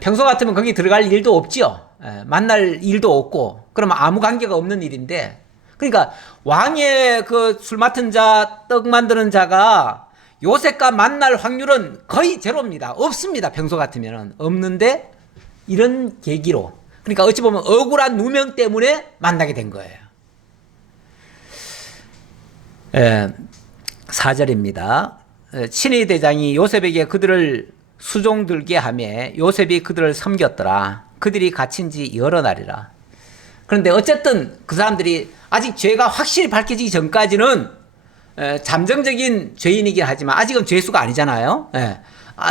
평소 같으면 거기 들어갈 일도 없죠. 만날 일도 없고, 그러면 아무 관계가 없는 일인데, 그러니까 왕의 그 술 맡은 자, 떡 만드는 자가 요셉과 만날 확률은 거의 제로입니다. 없습니다. 평소 같으면은 없는데, 이런 계기로, 그러니까 어찌 보면 억울한 누명 때문에 만나게 된 거예요. 4절입니다. 친위 대장이 요셉에게 그들을 수종 들게 하며 요셉이 그들을 섬겼더라. 그들이 갇힌 지 여러 날이라. 그런데 어쨌든 그 사람들이 아직 죄가 확실히 밝혀지기 전까지는 잠정적인 죄인이긴 하지만 아직은 죄수가 아니잖아요.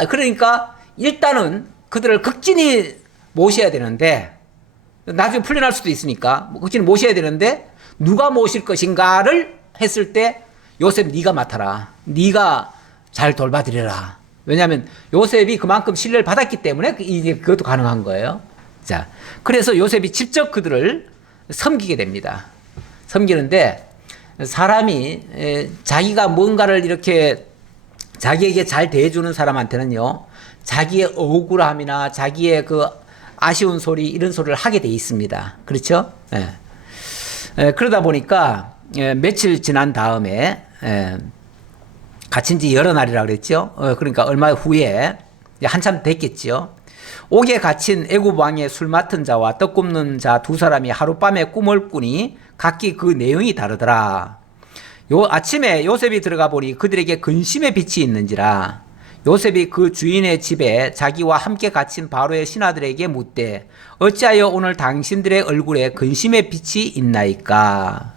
그러니까 일단은 그들을 극진히 모셔야 되는데, 나중에 풀려날 수도 있으니까 극진히 모셔야 되는데 누가 모실 것인가를 했을 때 요셉 네가 맡아라. 네가 잘 돌봐드려라. 왜냐하면 요셉이 그만큼 신뢰를 받았기 때문에 이제 그것도 가능한 거예요. 자, 그래서 요셉이 직접 그들을 섬기게 됩니다. 섬기는데 사람이 자기가 뭔가를 이렇게 자기에게 잘 대해주는 사람한테는요, 자기의 억울함이나 자기의 그 아쉬운 소리, 이런 소리를 하게 돼 있습니다. 그렇죠? 그러다 보니까 며칠 지난 다음에 갇힌 지 여러 날이라 그랬죠. 그러니까 얼마 후에 한참 됐겠죠. 옥에 갇힌 애굽 왕의 술 맡은 자와 떡 굽는 자 두 사람이 하룻밤에 꿈을 꾸니 각기 그 내용이 다르더라. 아침에 요셉이 들어가 보니 그들에게 근심의 빛이 있는지라. 요셉이 그 주인의 집에 자기와 함께 갇힌 바로의 신하들에게 묻되 어찌하여 오늘 당신들의 얼굴에 근심의 빛이 있나이까.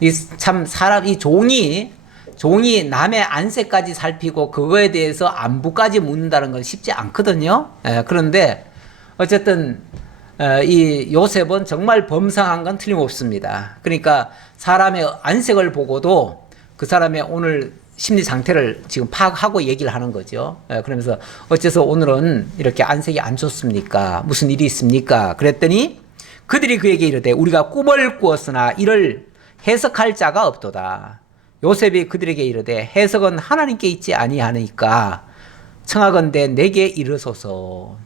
이 종이 종이 남의 안색까지 살피고 그거에 대해서 안부까지 묻는다는 건 쉽지 않거든요. 그런데 어쨌든 이 요셉은 정말 범상한 건 틀림없습니다. 그러니까 사람의 안색을 보고도 그 사람의 오늘 심리 상태를 지금 파악하고 얘기를 하는 거죠. 그러면서 어째서 오늘은 이렇게 안색이 안 좋습니까? 무슨 일이 있습니까? 그랬더니 그들이 그에게 이르되 우리가 꿈을 꾸었으나 이를 해석할 자가 없도다. 요셉이 그들에게 이르되 해석은 하나님께 있지 아니하니까 청하건대 내게 이르소서.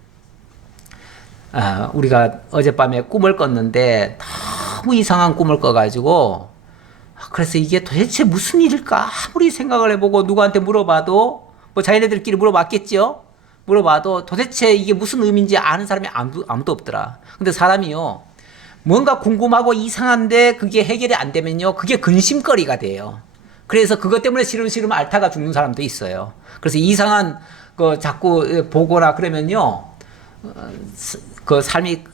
우리가 어젯밤에 꿈을 꿨는데 너무 이상한 꿈을 꿔가지고 그래서 이게 도대체 무슨 일일까 아무리 생각을 해보고 누구한테 물어봐도 뭐 자기네들끼리 물어봤겠죠. 물어봐도 도대체 이게 무슨 의미인지 아는 사람이 아무도 없더라. 근데 사람이요 뭔가 궁금하고 이상한데 그게 해결이 안 되면요 그게 근심거리가 돼요. 그래서 그것 때문에 시름시름 앓다가 죽는 사람도 있어요. 그래서 이상한 거 자꾸 보거나 그러면요 그 삶이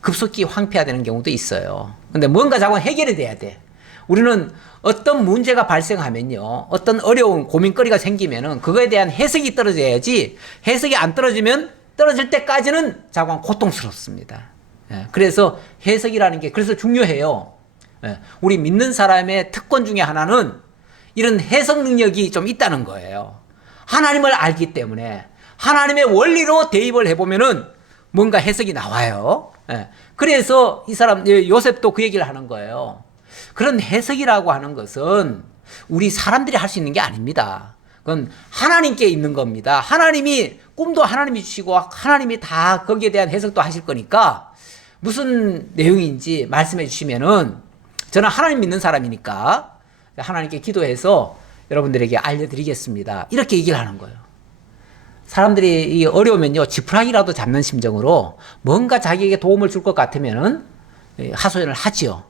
급속히 황폐화되는 경우도 있어요. 근데 뭔가 자꾸 해결이 돼야 돼. 우리는 어떤 문제가 발생하면요 어떤 어려운 고민거리가 생기면은 그거에 대한 해석이 떨어져야지, 해석이 안 떨어지면 떨어질 때까지는 자꾸 고통스럽습니다. 그래서 해석이라는 게 그래서 중요해요. 우리 믿는 사람의 특권 중에 하나는 이런 해석 능력이 좀 있다는 거예요. 하나님을 알기 때문에 하나님의 원리로 대입을 해보면은 뭔가 해석이 나와요. 그래서 이 사람 요셉도 그 얘기를 하는 거예요. 그런 해석이라고 하는 것은 우리 사람들이 할 수 있는 게 아닙니다. 그건 하나님께 있는 겁니다. 하나님이 꿈도 하나님이 주시고 하나님이 다 거기에 대한 해석도 하실 거니까 무슨 내용인지 말씀해 주시면은 저는 하나님 믿는 사람이니까 하나님께 기도해서 여러분들에게 알려드리겠습니다. 이렇게 얘기를 하는 거예요. 사람들이 어려우면요 지푸라기라도 잡는 심정으로 뭔가 자기에게 도움을 줄 것 같으면은 하소연을 하지요.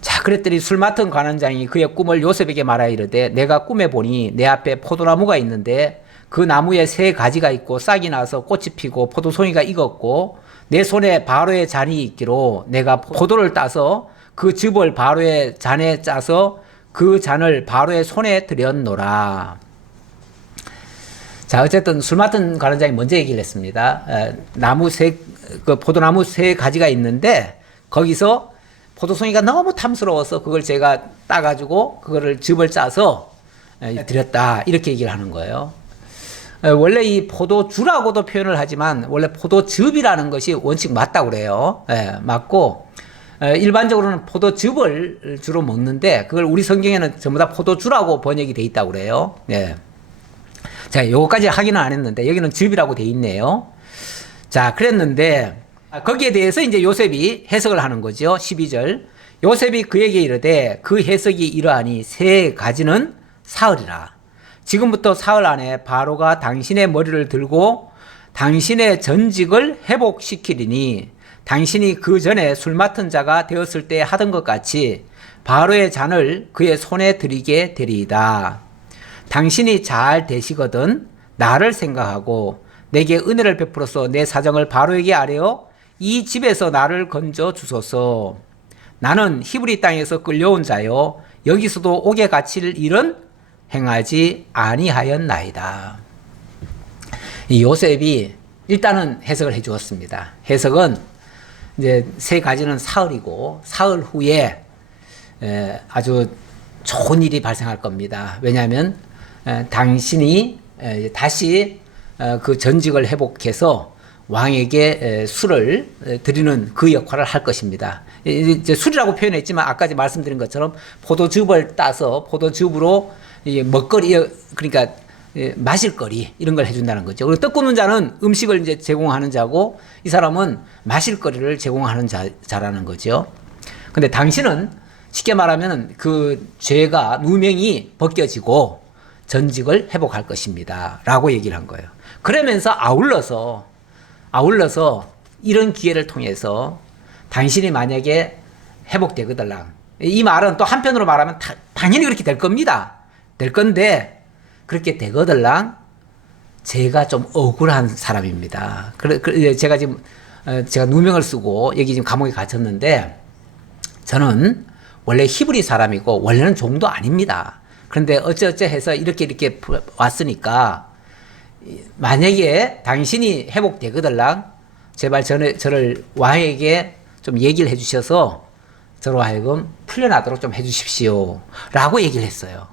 자, 그랬더니 술 맡은 관원장이 그의 꿈을 요셉에게 말하여 이르되 내가 꿈에 보니 내 앞에 포도나무가 있는데 그 나무에 새 가지가 있고 싹이 나서 꽃이 피고 포도송이가 익었고 내 손에 바로의 잔이 있기로 내가 포도를 따서 그 즙을 바로의 잔에 짜서 그 잔을 바로의 손에 들였노라. 자, 어쨌든 술 맡은 관원장이 먼저 얘기를 했습니다. 그 포도나무 세 가지가 있는데 거기서 포도송이가 너무 탐스러워서 그걸 제가 따가지고 그거를 즙을 짜서 드렸다. 이렇게 얘기를 하는 거예요. 원래 이 포도주라고도 표현을 하지만 원래 포도즙이라는 것이 원칙 맞다고 그래요. 맞고 일반적으로는 포도즙을 주로 먹는데 그걸 우리 성경에는 전부 다 포도주라고 번역이 돼 있다고 그래요. 자, 요거까지 확인은 안 했는데 여기는 즙이라고 돼 있네요. 자, 그랬는데 거기에 대해서 이제 요셉이 해석을 하는 거죠. 12절. 요셉이 그에게 이르되 그 해석이 이러하니 세 가지는 사흘이라. 지금부터 사흘 안에 바로가 당신의 머리를 들고 당신의 전직을 회복시키리니 당신이 그 전에 술 맡은 자가 되었을 때 하던 것 같이 바로의 잔을 그의 손에 드리게 되리이다. 당신이 잘 되시거든 나를 생각하고 내게 은혜를 베풀어서 내 사정을 바로에게 아뢰어 이 집에서 나를 건져 주소서. 나는 히브리 땅에서 끌려온 자요 여기서도 옥에 갇힐 일은 행하지 아니하였나이다. 이 요셉이 일단은 해석을 해 주었습니다. 해석은 이제 세 가지는 사흘이고 사흘 후에 아주 좋은 일이 발생할 겁니다. 왜냐하면 당신이 다시 그 전직을 회복해서 왕에게 술을 드리는 그 역할을 할 것입니다. 이제 술이라고 표현했지만 아까 말씀드린 것처럼 포도즙을 따서 포도즙으로 먹거리, 그러니까 마실 거리 이런 걸 해준다는 거죠. 그리고 떡 굽는 자는 음식을 이제 제공하는 자고 이 사람은 마실 거리를 제공하는 자라는 거죠. 근데 당신은 쉽게 말하면 그 죄가 누명이 벗겨지고 전직을 회복할 것입니다. 라고 얘기를 한 거예요. 그러면서 아울러서 이런 기회를 통해서 당신이 만약에 회복되거들랑 이 말은 또 한편으로 말하면 당연히 그렇게 될 겁니다. 될 건데 그렇게 되거들랑 제가 좀 억울한 사람입니다. 제가 지금 제가 누명을 쓰고 여기 지금 감옥에 갇혔는데 저는 원래 히브리 사람이고 원래는 종도 아닙니다. 그런데 어쩌어쩌 해서 이렇게 왔으니까 만약에 당신이 회복되거들랑 제발 저를 왕에게 좀 얘기를 해주셔서 저로 하여금 풀려나도록 좀 해주십시오 라고 얘기를 했어요.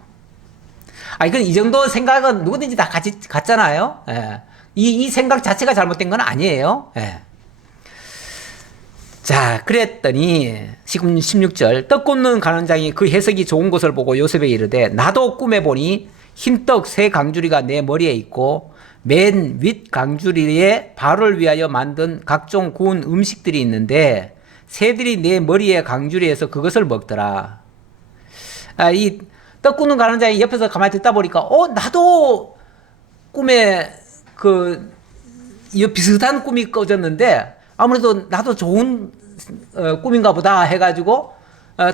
아니, 이 정도 생각은 누구든지 다 같잖아요. 예. 이 생각 자체가 잘못된 건 아니에요. 예. 자, 그랬더니 16절 떡 굽는 간원장이 그 해석이 좋은 것을 보고 요셉에게 이르되 나도 꿈에 보니 흰떡 세 강주리가 내 머리에 있고 맨 윗 강주리에 바로를 위하여 만든 각종 구운 음식들이 있는데 새들이 내 머리에 강주리에서 그것을 먹더라. 이 떡 굽는 간원장이 옆에서 가만히 듣다 보니까 나도 꿈에 비슷한 꿈이 꿔졌는데 아무래도 나도 좋은 꿈인가 보다 해가지고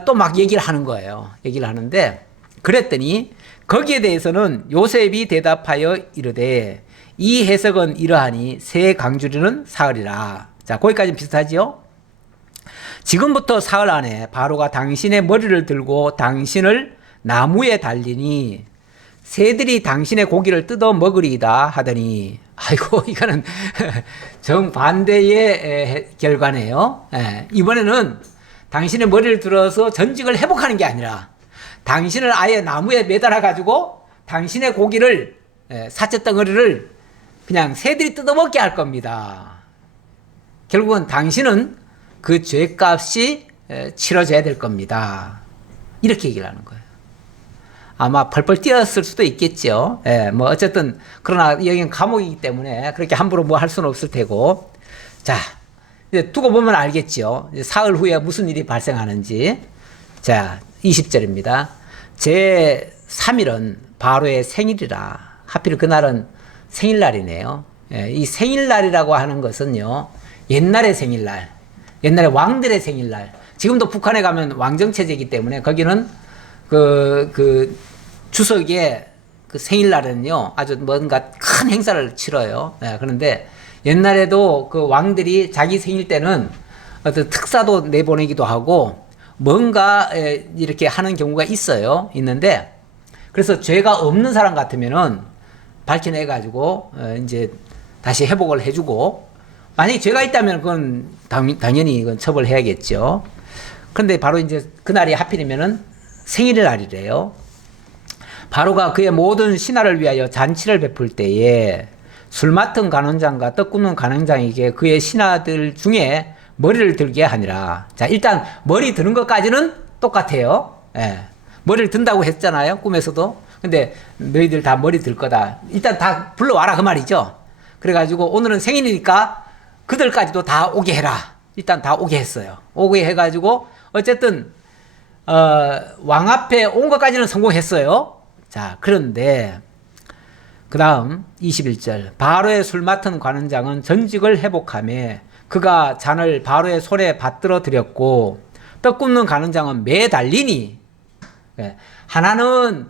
또 막 얘기를 하는 거예요. 얘기를 하는데 그랬더니 거기에 대해서는 요셉이 대답하여 이르되 이 해석은 이러하니 새 강주리는 사흘이라. 자, 거기까지는 비슷하지요? 지금부터 사흘 안에 바로가 당신의 머리를 들고 당신을 나무에 달리니 새들이 당신의 고기를 뜯어 먹으리이다 하더니 아이고 이거는 정반대의 결과네요. 이번에는 당신의 머리를 들어서 전직을 회복하는 게 아니라 당신을 아예 나무에 매달아 가지고 당신의 고기를 사체 덩어리를 그냥 새들이 뜯어먹게 할 겁니다. 결국은 당신은 그 죄값이 치러져야 될 겁니다. 이렇게 얘기를 하는 거예요. 아마 펄펄 뛰었을 수도 있겠죠. 뭐 어쨌든 그러나 여기는 감옥이기 때문에 그렇게 함부로 뭐 할 수는 없을 테고. 자, 이제 두고 보면 알겠죠. 이제 사흘 후에 무슨 일이 발생하는지. 자, 20절입니다. 제 3일은 바로의 생일이라. 하필 그날은 생일날이네요. 이 생일날이라고 하는 것은요, 옛날의 생일날, 옛날에 왕들의 생일날. 지금도 북한에 가면 왕정체제이기 때문에 거기는 추석에 그 생일날은요, 아주 뭔가 큰 행사를 치러요. 그런데 옛날에도 그 왕들이 자기 생일 때는 어떤 특사도 내보내기도 하고 뭔가 이렇게 하는 경우가 있는데 그래서 죄가 없는 사람 같으면은 밝혀내가지고 이제 다시 회복을 해주고 만약에 죄가 있다면 그건 당연히 이건 처벌해야겠죠. 그런데 바로 이제 그날이 하필이면은 생일의 날이래요. 바로가 그의 모든 신하를 위하여 잔치를 베풀 때에 술 맡은 간원장과 떡 굽는 간원장에게 그의 신하들 중에 머리를 들게 하니라. 자, 일단 머리 드는 것까지는 똑같아요. 머리를 든다고 했잖아요. 꿈에서도. 근데 너희들 다 머리 들 거다. 일단 다 불러와라 그 말이죠. 그래가지고 오늘은 생일이니까 그들까지도 다 오게 해라. 일단 다 오게 했어요. 오게 해가지고 어쨌든 왕 앞에 온 것까지는 성공했어요. 자, 그런데 그 다음 21절 바로의 술 맡은 관원장은 전직을 회복하며 그가 잔을 바로의 손에 받들어 드렸고 떡 굽는 관원장은 매달리니 하나는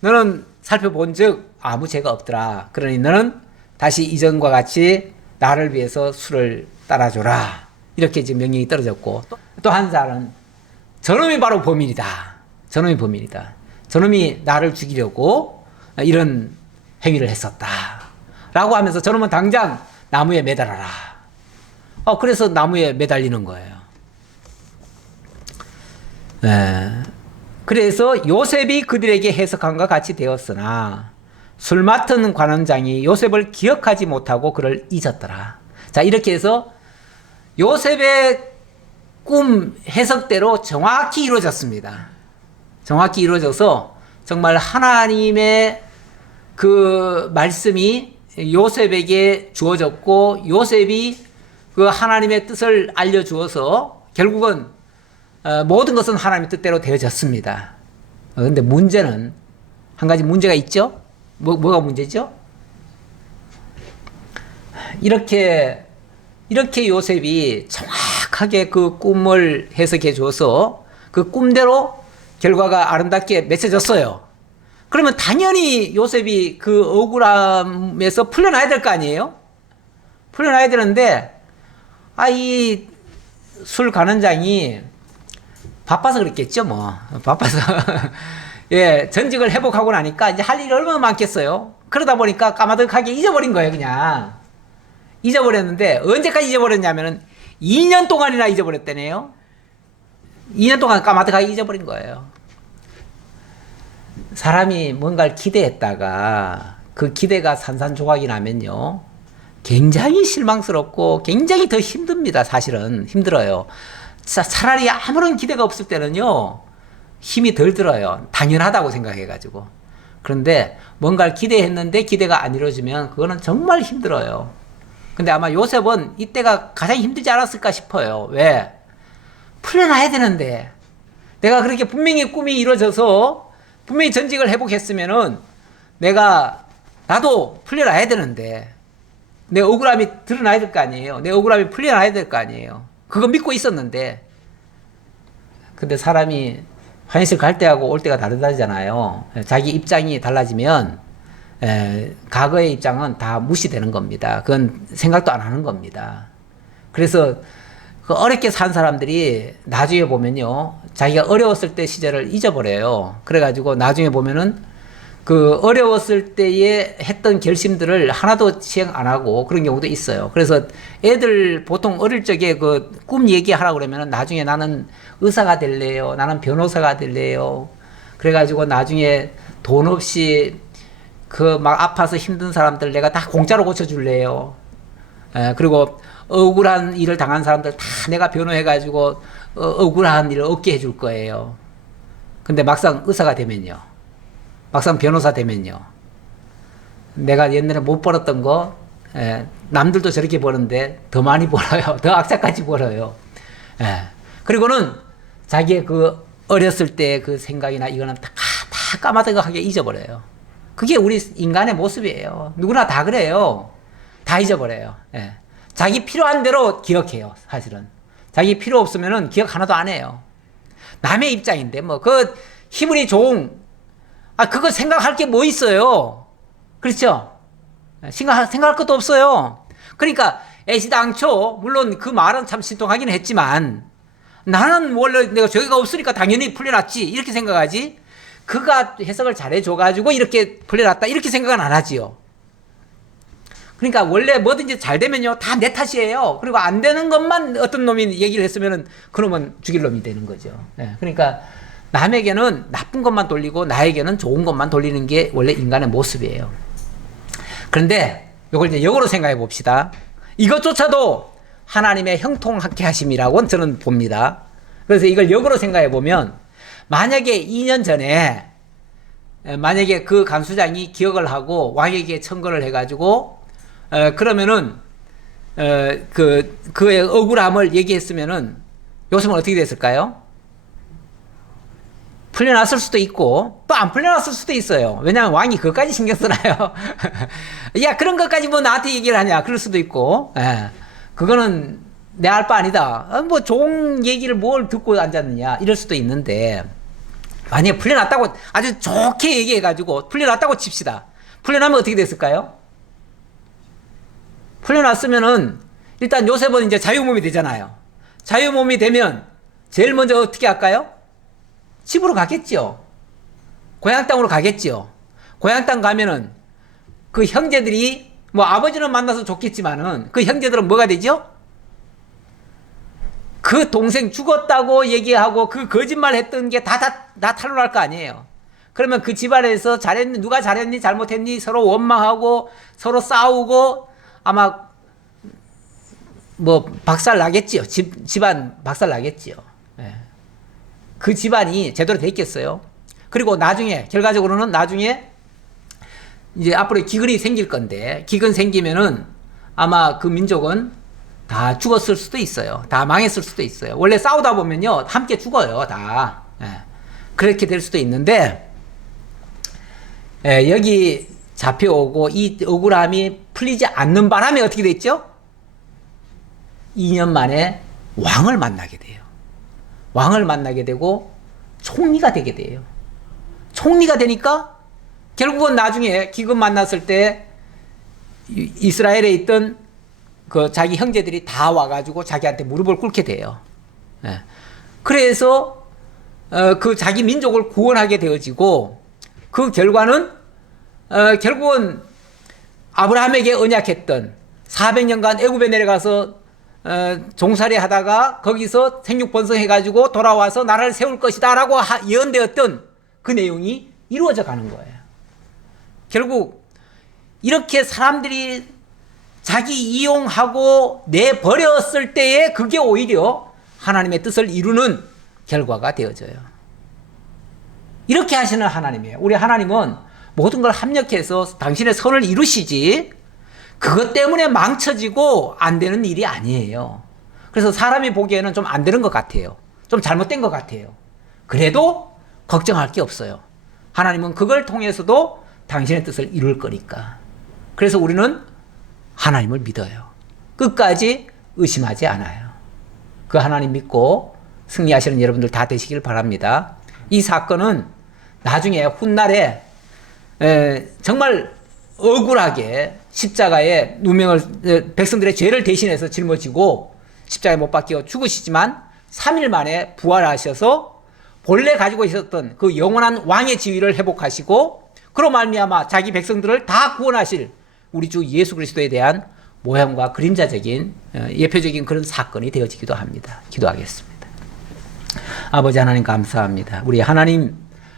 너는 살펴본 즉 아무 죄가 없더라. 그러니 너는 다시 이전과 같이 나를 위해서 술을 따라줘라. 이렇게 지금 명령이 떨어졌고 또 한 사람은 저놈이 바로 범인이다. 저놈이 범인이다. 저놈이 나를 죽이려고 이런 행위를 했었다. 라고 하면서 저놈은 당장 나무에 매달아라. 그래서 나무에 매달리는 거예요. 그래서 요셉이 그들에게 해석한과 같이 되었으나 술 맡은 관원장이 요셉을 기억하지 못하고 그를 잊었더라. 자, 이렇게 해서 요셉의 꿈 해석대로 정확히 이루어졌습니다. 정확히 이루어져서 정말 하나님의 그 말씀이 요셉에게 주어졌고 요셉이 그 하나님의 뜻을 알려주어서 결국은 모든 것은 하나님의 뜻대로 되어졌습니다. 그런데 문제는 한 가지 문제가 있죠? 뭐가 문제죠? 이렇게 요셉이 정확하게 그 꿈을 해석해 줘서 그 꿈대로 결과가 아름답게 맺혀졌어요. 그러면 당연히 요셉이 그 억울함에서 풀려나야 될 거 아니에요? 풀려나야 되는데 이 술 간원장이 바빠서 그랬겠죠, 뭐. 바빠서. 예, 전직을 회복하고 나니까 이제 할 일이 얼마나 많겠어요. 그러다 보니까 까마득하게 잊어버린 거예요, 그냥. 잊어버렸는데, 언제까지 잊어버렸냐면은 2년 동안이나 잊어버렸다네요. 2년 동안 까마득하게 잊어버린 거예요. 사람이 뭔가를 기대했다가 그 기대가 산산조각이 나면요. 굉장히 실망스럽고 굉장히 더 힘듭니다. 사실은 힘들어요. 차라리 아무런 기대가 없을 때는요. 힘이 덜 들어요. 당연하다고 생각해가지고. 그런데 뭔가를 기대했는데 기대가 안 이루어지면 그거는 정말 힘들어요. 근데 아마 요셉은 이때가 가장 힘들지 않았을까 싶어요. 왜? 풀려나야 되는데. 내가 그렇게 분명히 꿈이 이루어져서 분명히 전직을 회복했으면은 나도 풀려나야 되는데. 내 억울함이 드러나야 될 거 아니에요. 내 억울함이 풀려나야 될 거 아니에요. 그거 믿고 있었는데. 근데 사람이 화장실 갈 때하고 올 때가 다르다잖아요. 자기 입장이 달라지면 과거의 입장은 다 무시되는 겁니다. 그건 생각도 안 하는 겁니다. 그래서 그 어렵게 산 사람들이 나중에 보면요. 자기가 어려웠을 때 시절을 잊어버려요. 그래가지고 나중에 보면은 그 어려웠을 때에 했던 결심들을 하나도 시행 안 하고 그런 경우도 있어요. 그래서 애들 보통 어릴 적에 그 꿈 얘기하라고 그러면 나중에 나는 의사가 될래요. 나는 변호사가 될래요. 그래가지고 나중에 돈 없이 그 막 아파서 힘든 사람들 내가 다 공짜로 고쳐줄래요. 그리고 억울한 일을 당한 사람들 다 내가 변호해가지고 억울한 일을 얻게 해줄 거예요. 근데 막상 의사가 되면요. 막상 변호사 되면요. 내가 옛날에 못 벌었던 거, 남들도 저렇게 버는데 더 많이 벌어요. 더 악착같이 벌어요. 그리고는 자기의 그 어렸을 때 그 생각이나 이거는 다 까마득하게 잊어버려요. 그게 우리 인간의 모습이에요. 누구나 다 그래요. 다 잊어버려요. 자기 필요한 대로 기억해요. 사실은. 자기 필요 없으면은 기억 하나도 안 해요. 남의 입장인데, 힘이 좋은 그거 생각할 게 뭐 있어요? 그렇죠? 생각할 것도 없어요. 그러니까, 애시당초, 물론 그 말은 참 신통하긴 했지만, 나는 원래 내가 저기가 없으니까 당연히 풀려났지. 이렇게 생각하지. 그가 해석을 잘해줘가지고 이렇게 풀려났다. 이렇게 생각은 안 하지요. 그러니까 원래 뭐든지 잘 되면요. 다 내 탓이에요. 그리고 안 되는 것만 어떤 놈이 얘기를 했으면은 그놈은 죽일 놈이 되는 거죠. 그러니까, 남에게는 나쁜 것만 돌리고 나에게는 좋은 것만 돌리는 게 원래 인간의 모습이에요. 그런데 이걸 이제 역으로 생각해 봅시다. 이것조차도 하나님의 형통하게 하심이라고 저는 봅니다. 그래서 이걸 역으로 생각해 보면 만약에 2년 전에 만약에 그 간수장이 기억을 하고 왕에게 청구를 해가지고 그러면은 그의 억울함을 얘기했으면은 요즘은 어떻게 됐을까요? 풀려났을 수도 있고 또 안 풀려났을 수도 있어요. 왜냐하면 왕이 그것까지 신경 쓰나요? 야 그런 것까지 뭐 나한테 얘기를 하냐 그럴 수도 있고 그거는 내 알 바 아니다. 뭐 좋은 얘기를 뭘 듣고 앉았느냐 이럴 수도 있는데 만약에 풀려났다고 아주 좋게 얘기해가지고 풀려났다고 칩시다. 풀려나면 어떻게 됐을까요? 풀려났으면은 일단 요셉은 이제 자유몸이 되잖아요. 자유몸이 되면 제일 먼저 어떻게 할까요? 집으로 가겠죠. 고향 땅으로 가겠죠. 고향 땅 가면은 그 형제들이 뭐 아버지는 만나서 좋겠지만은 그 형제들은 뭐가 되죠? 그 동생 죽었다고 얘기하고 그 거짓말 했던 게 다 탄로날 거 아니에요. 그러면 그 집안에서 잘했니, 누가 잘했니, 잘못했니 서로 원망하고 서로 싸우고 아마 뭐 박살 나겠지요. 집안 박살 나겠지요. 그 집안이 제대로 돼 있겠어요. 그리고 나중에 결과적으로는 나중에 이제 앞으로 기근이 생길 건데 기근 생기면은 아마 그 민족은 다 죽었을 수도 있어요. 다 망했을 수도 있어요. 원래 싸우다 보면요 함께 죽어요. 다 그렇게 될 수도 있는데 여기 잡혀오고 이 억울함이 풀리지 않는 바람에 어떻게 됐죠? 2년 만에 왕을 만나게 돼요. 왕을 만나게 되고 총리가 되게 돼요. 총리가 되니까 결국은 나중에 기근 만났을 때 이스라엘에 있던 그 자기 형제들이 다 와가지고 자기한테 무릎을 꿇게 돼요. 그래서 그 자기 민족을 구원하게 되어지고 그 결과는 결국은 아브라함에게 언약했던 400년간 애굽에 내려가서 종살이 하다가 거기서 생육번성해가지고 돌아와서 나라를 세울 것이다 라고 예언되었던 그 내용이 이루어져 가는 거예요. 결국 이렇게 사람들이 자기 이용하고 내버렸을 때에 그게 오히려 하나님의 뜻을 이루는 결과가 되어져요. 이렇게 하시는 하나님이에요. 우리 하나님은 모든 걸 합력해서 당신의 선을 이루시지 그것 때문에 망쳐지고 안 되는 일이 아니에요. 그래서 사람이 보기에는 좀 안 되는 것 같아요. 좀 잘못된 것 같아요. 그래도 걱정할 게 없어요. 하나님은 그걸 통해서도 당신의 뜻을 이룰 거니까. 그래서 우리는 하나님을 믿어요. 끝까지 의심하지 않아요. 그 하나님 믿고 승리하시는 여러분들 다 되시길 바랍니다. 이 사건은 나중에 훗날에 정말 억울하게 십자가에 누명을 백성들의 죄를 대신해서 짊어지고 십자가에 못 박혀 죽으시지만 3일 만에 부활하셔서 본래 가지고 있었던 그 영원한 왕의 지위를 회복하시고 그로 말미암아 자기 백성들을 다 구원하실 우리 주 예수 그리스도에 대한 모형과 그림자적인 예표적인 그런 사건이 되어지기도 합니다. 기도하겠습니다. 아버지 하나님 감사합니다. 우리 하나님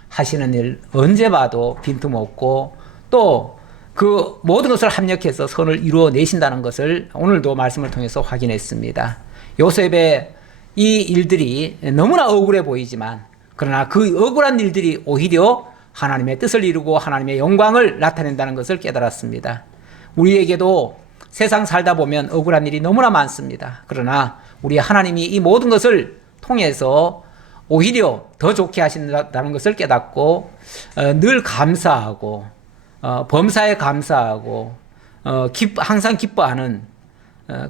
하시는 일 언제 봐도 빈틈없고 또 그 모든 것을 합력해서 선을 이루어내신다는 것을 오늘도 말씀을 통해서 확인했습니다. 요셉의 이 일들이 너무나 억울해 보이지만 그러나 그 억울한 일들이 오히려 하나님의 뜻을 이루고 하나님의 영광을 나타낸다는 것을 깨달았습니다. 우리에게도 세상 살다 보면 억울한 일이 너무나 많습니다. 그러나 우리 하나님이 이 모든 것을 통해서 오히려 더 좋게 하신다는 것을 깨닫고 늘 감사하고 범사에 감사하고 항상 기뻐하는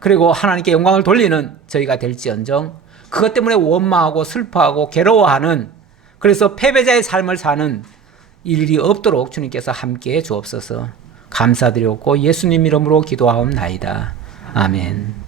그리고 하나님께 영광을 돌리는 저희가 될지언정 그것 때문에 원망하고 슬퍼하고 괴로워하는 그래서 패배자의 삶을 사는 일이 없도록 주님께서 함께해 주옵소서. 감사드렸고 예수님 이름으로 기도하옵나이다. 아멘.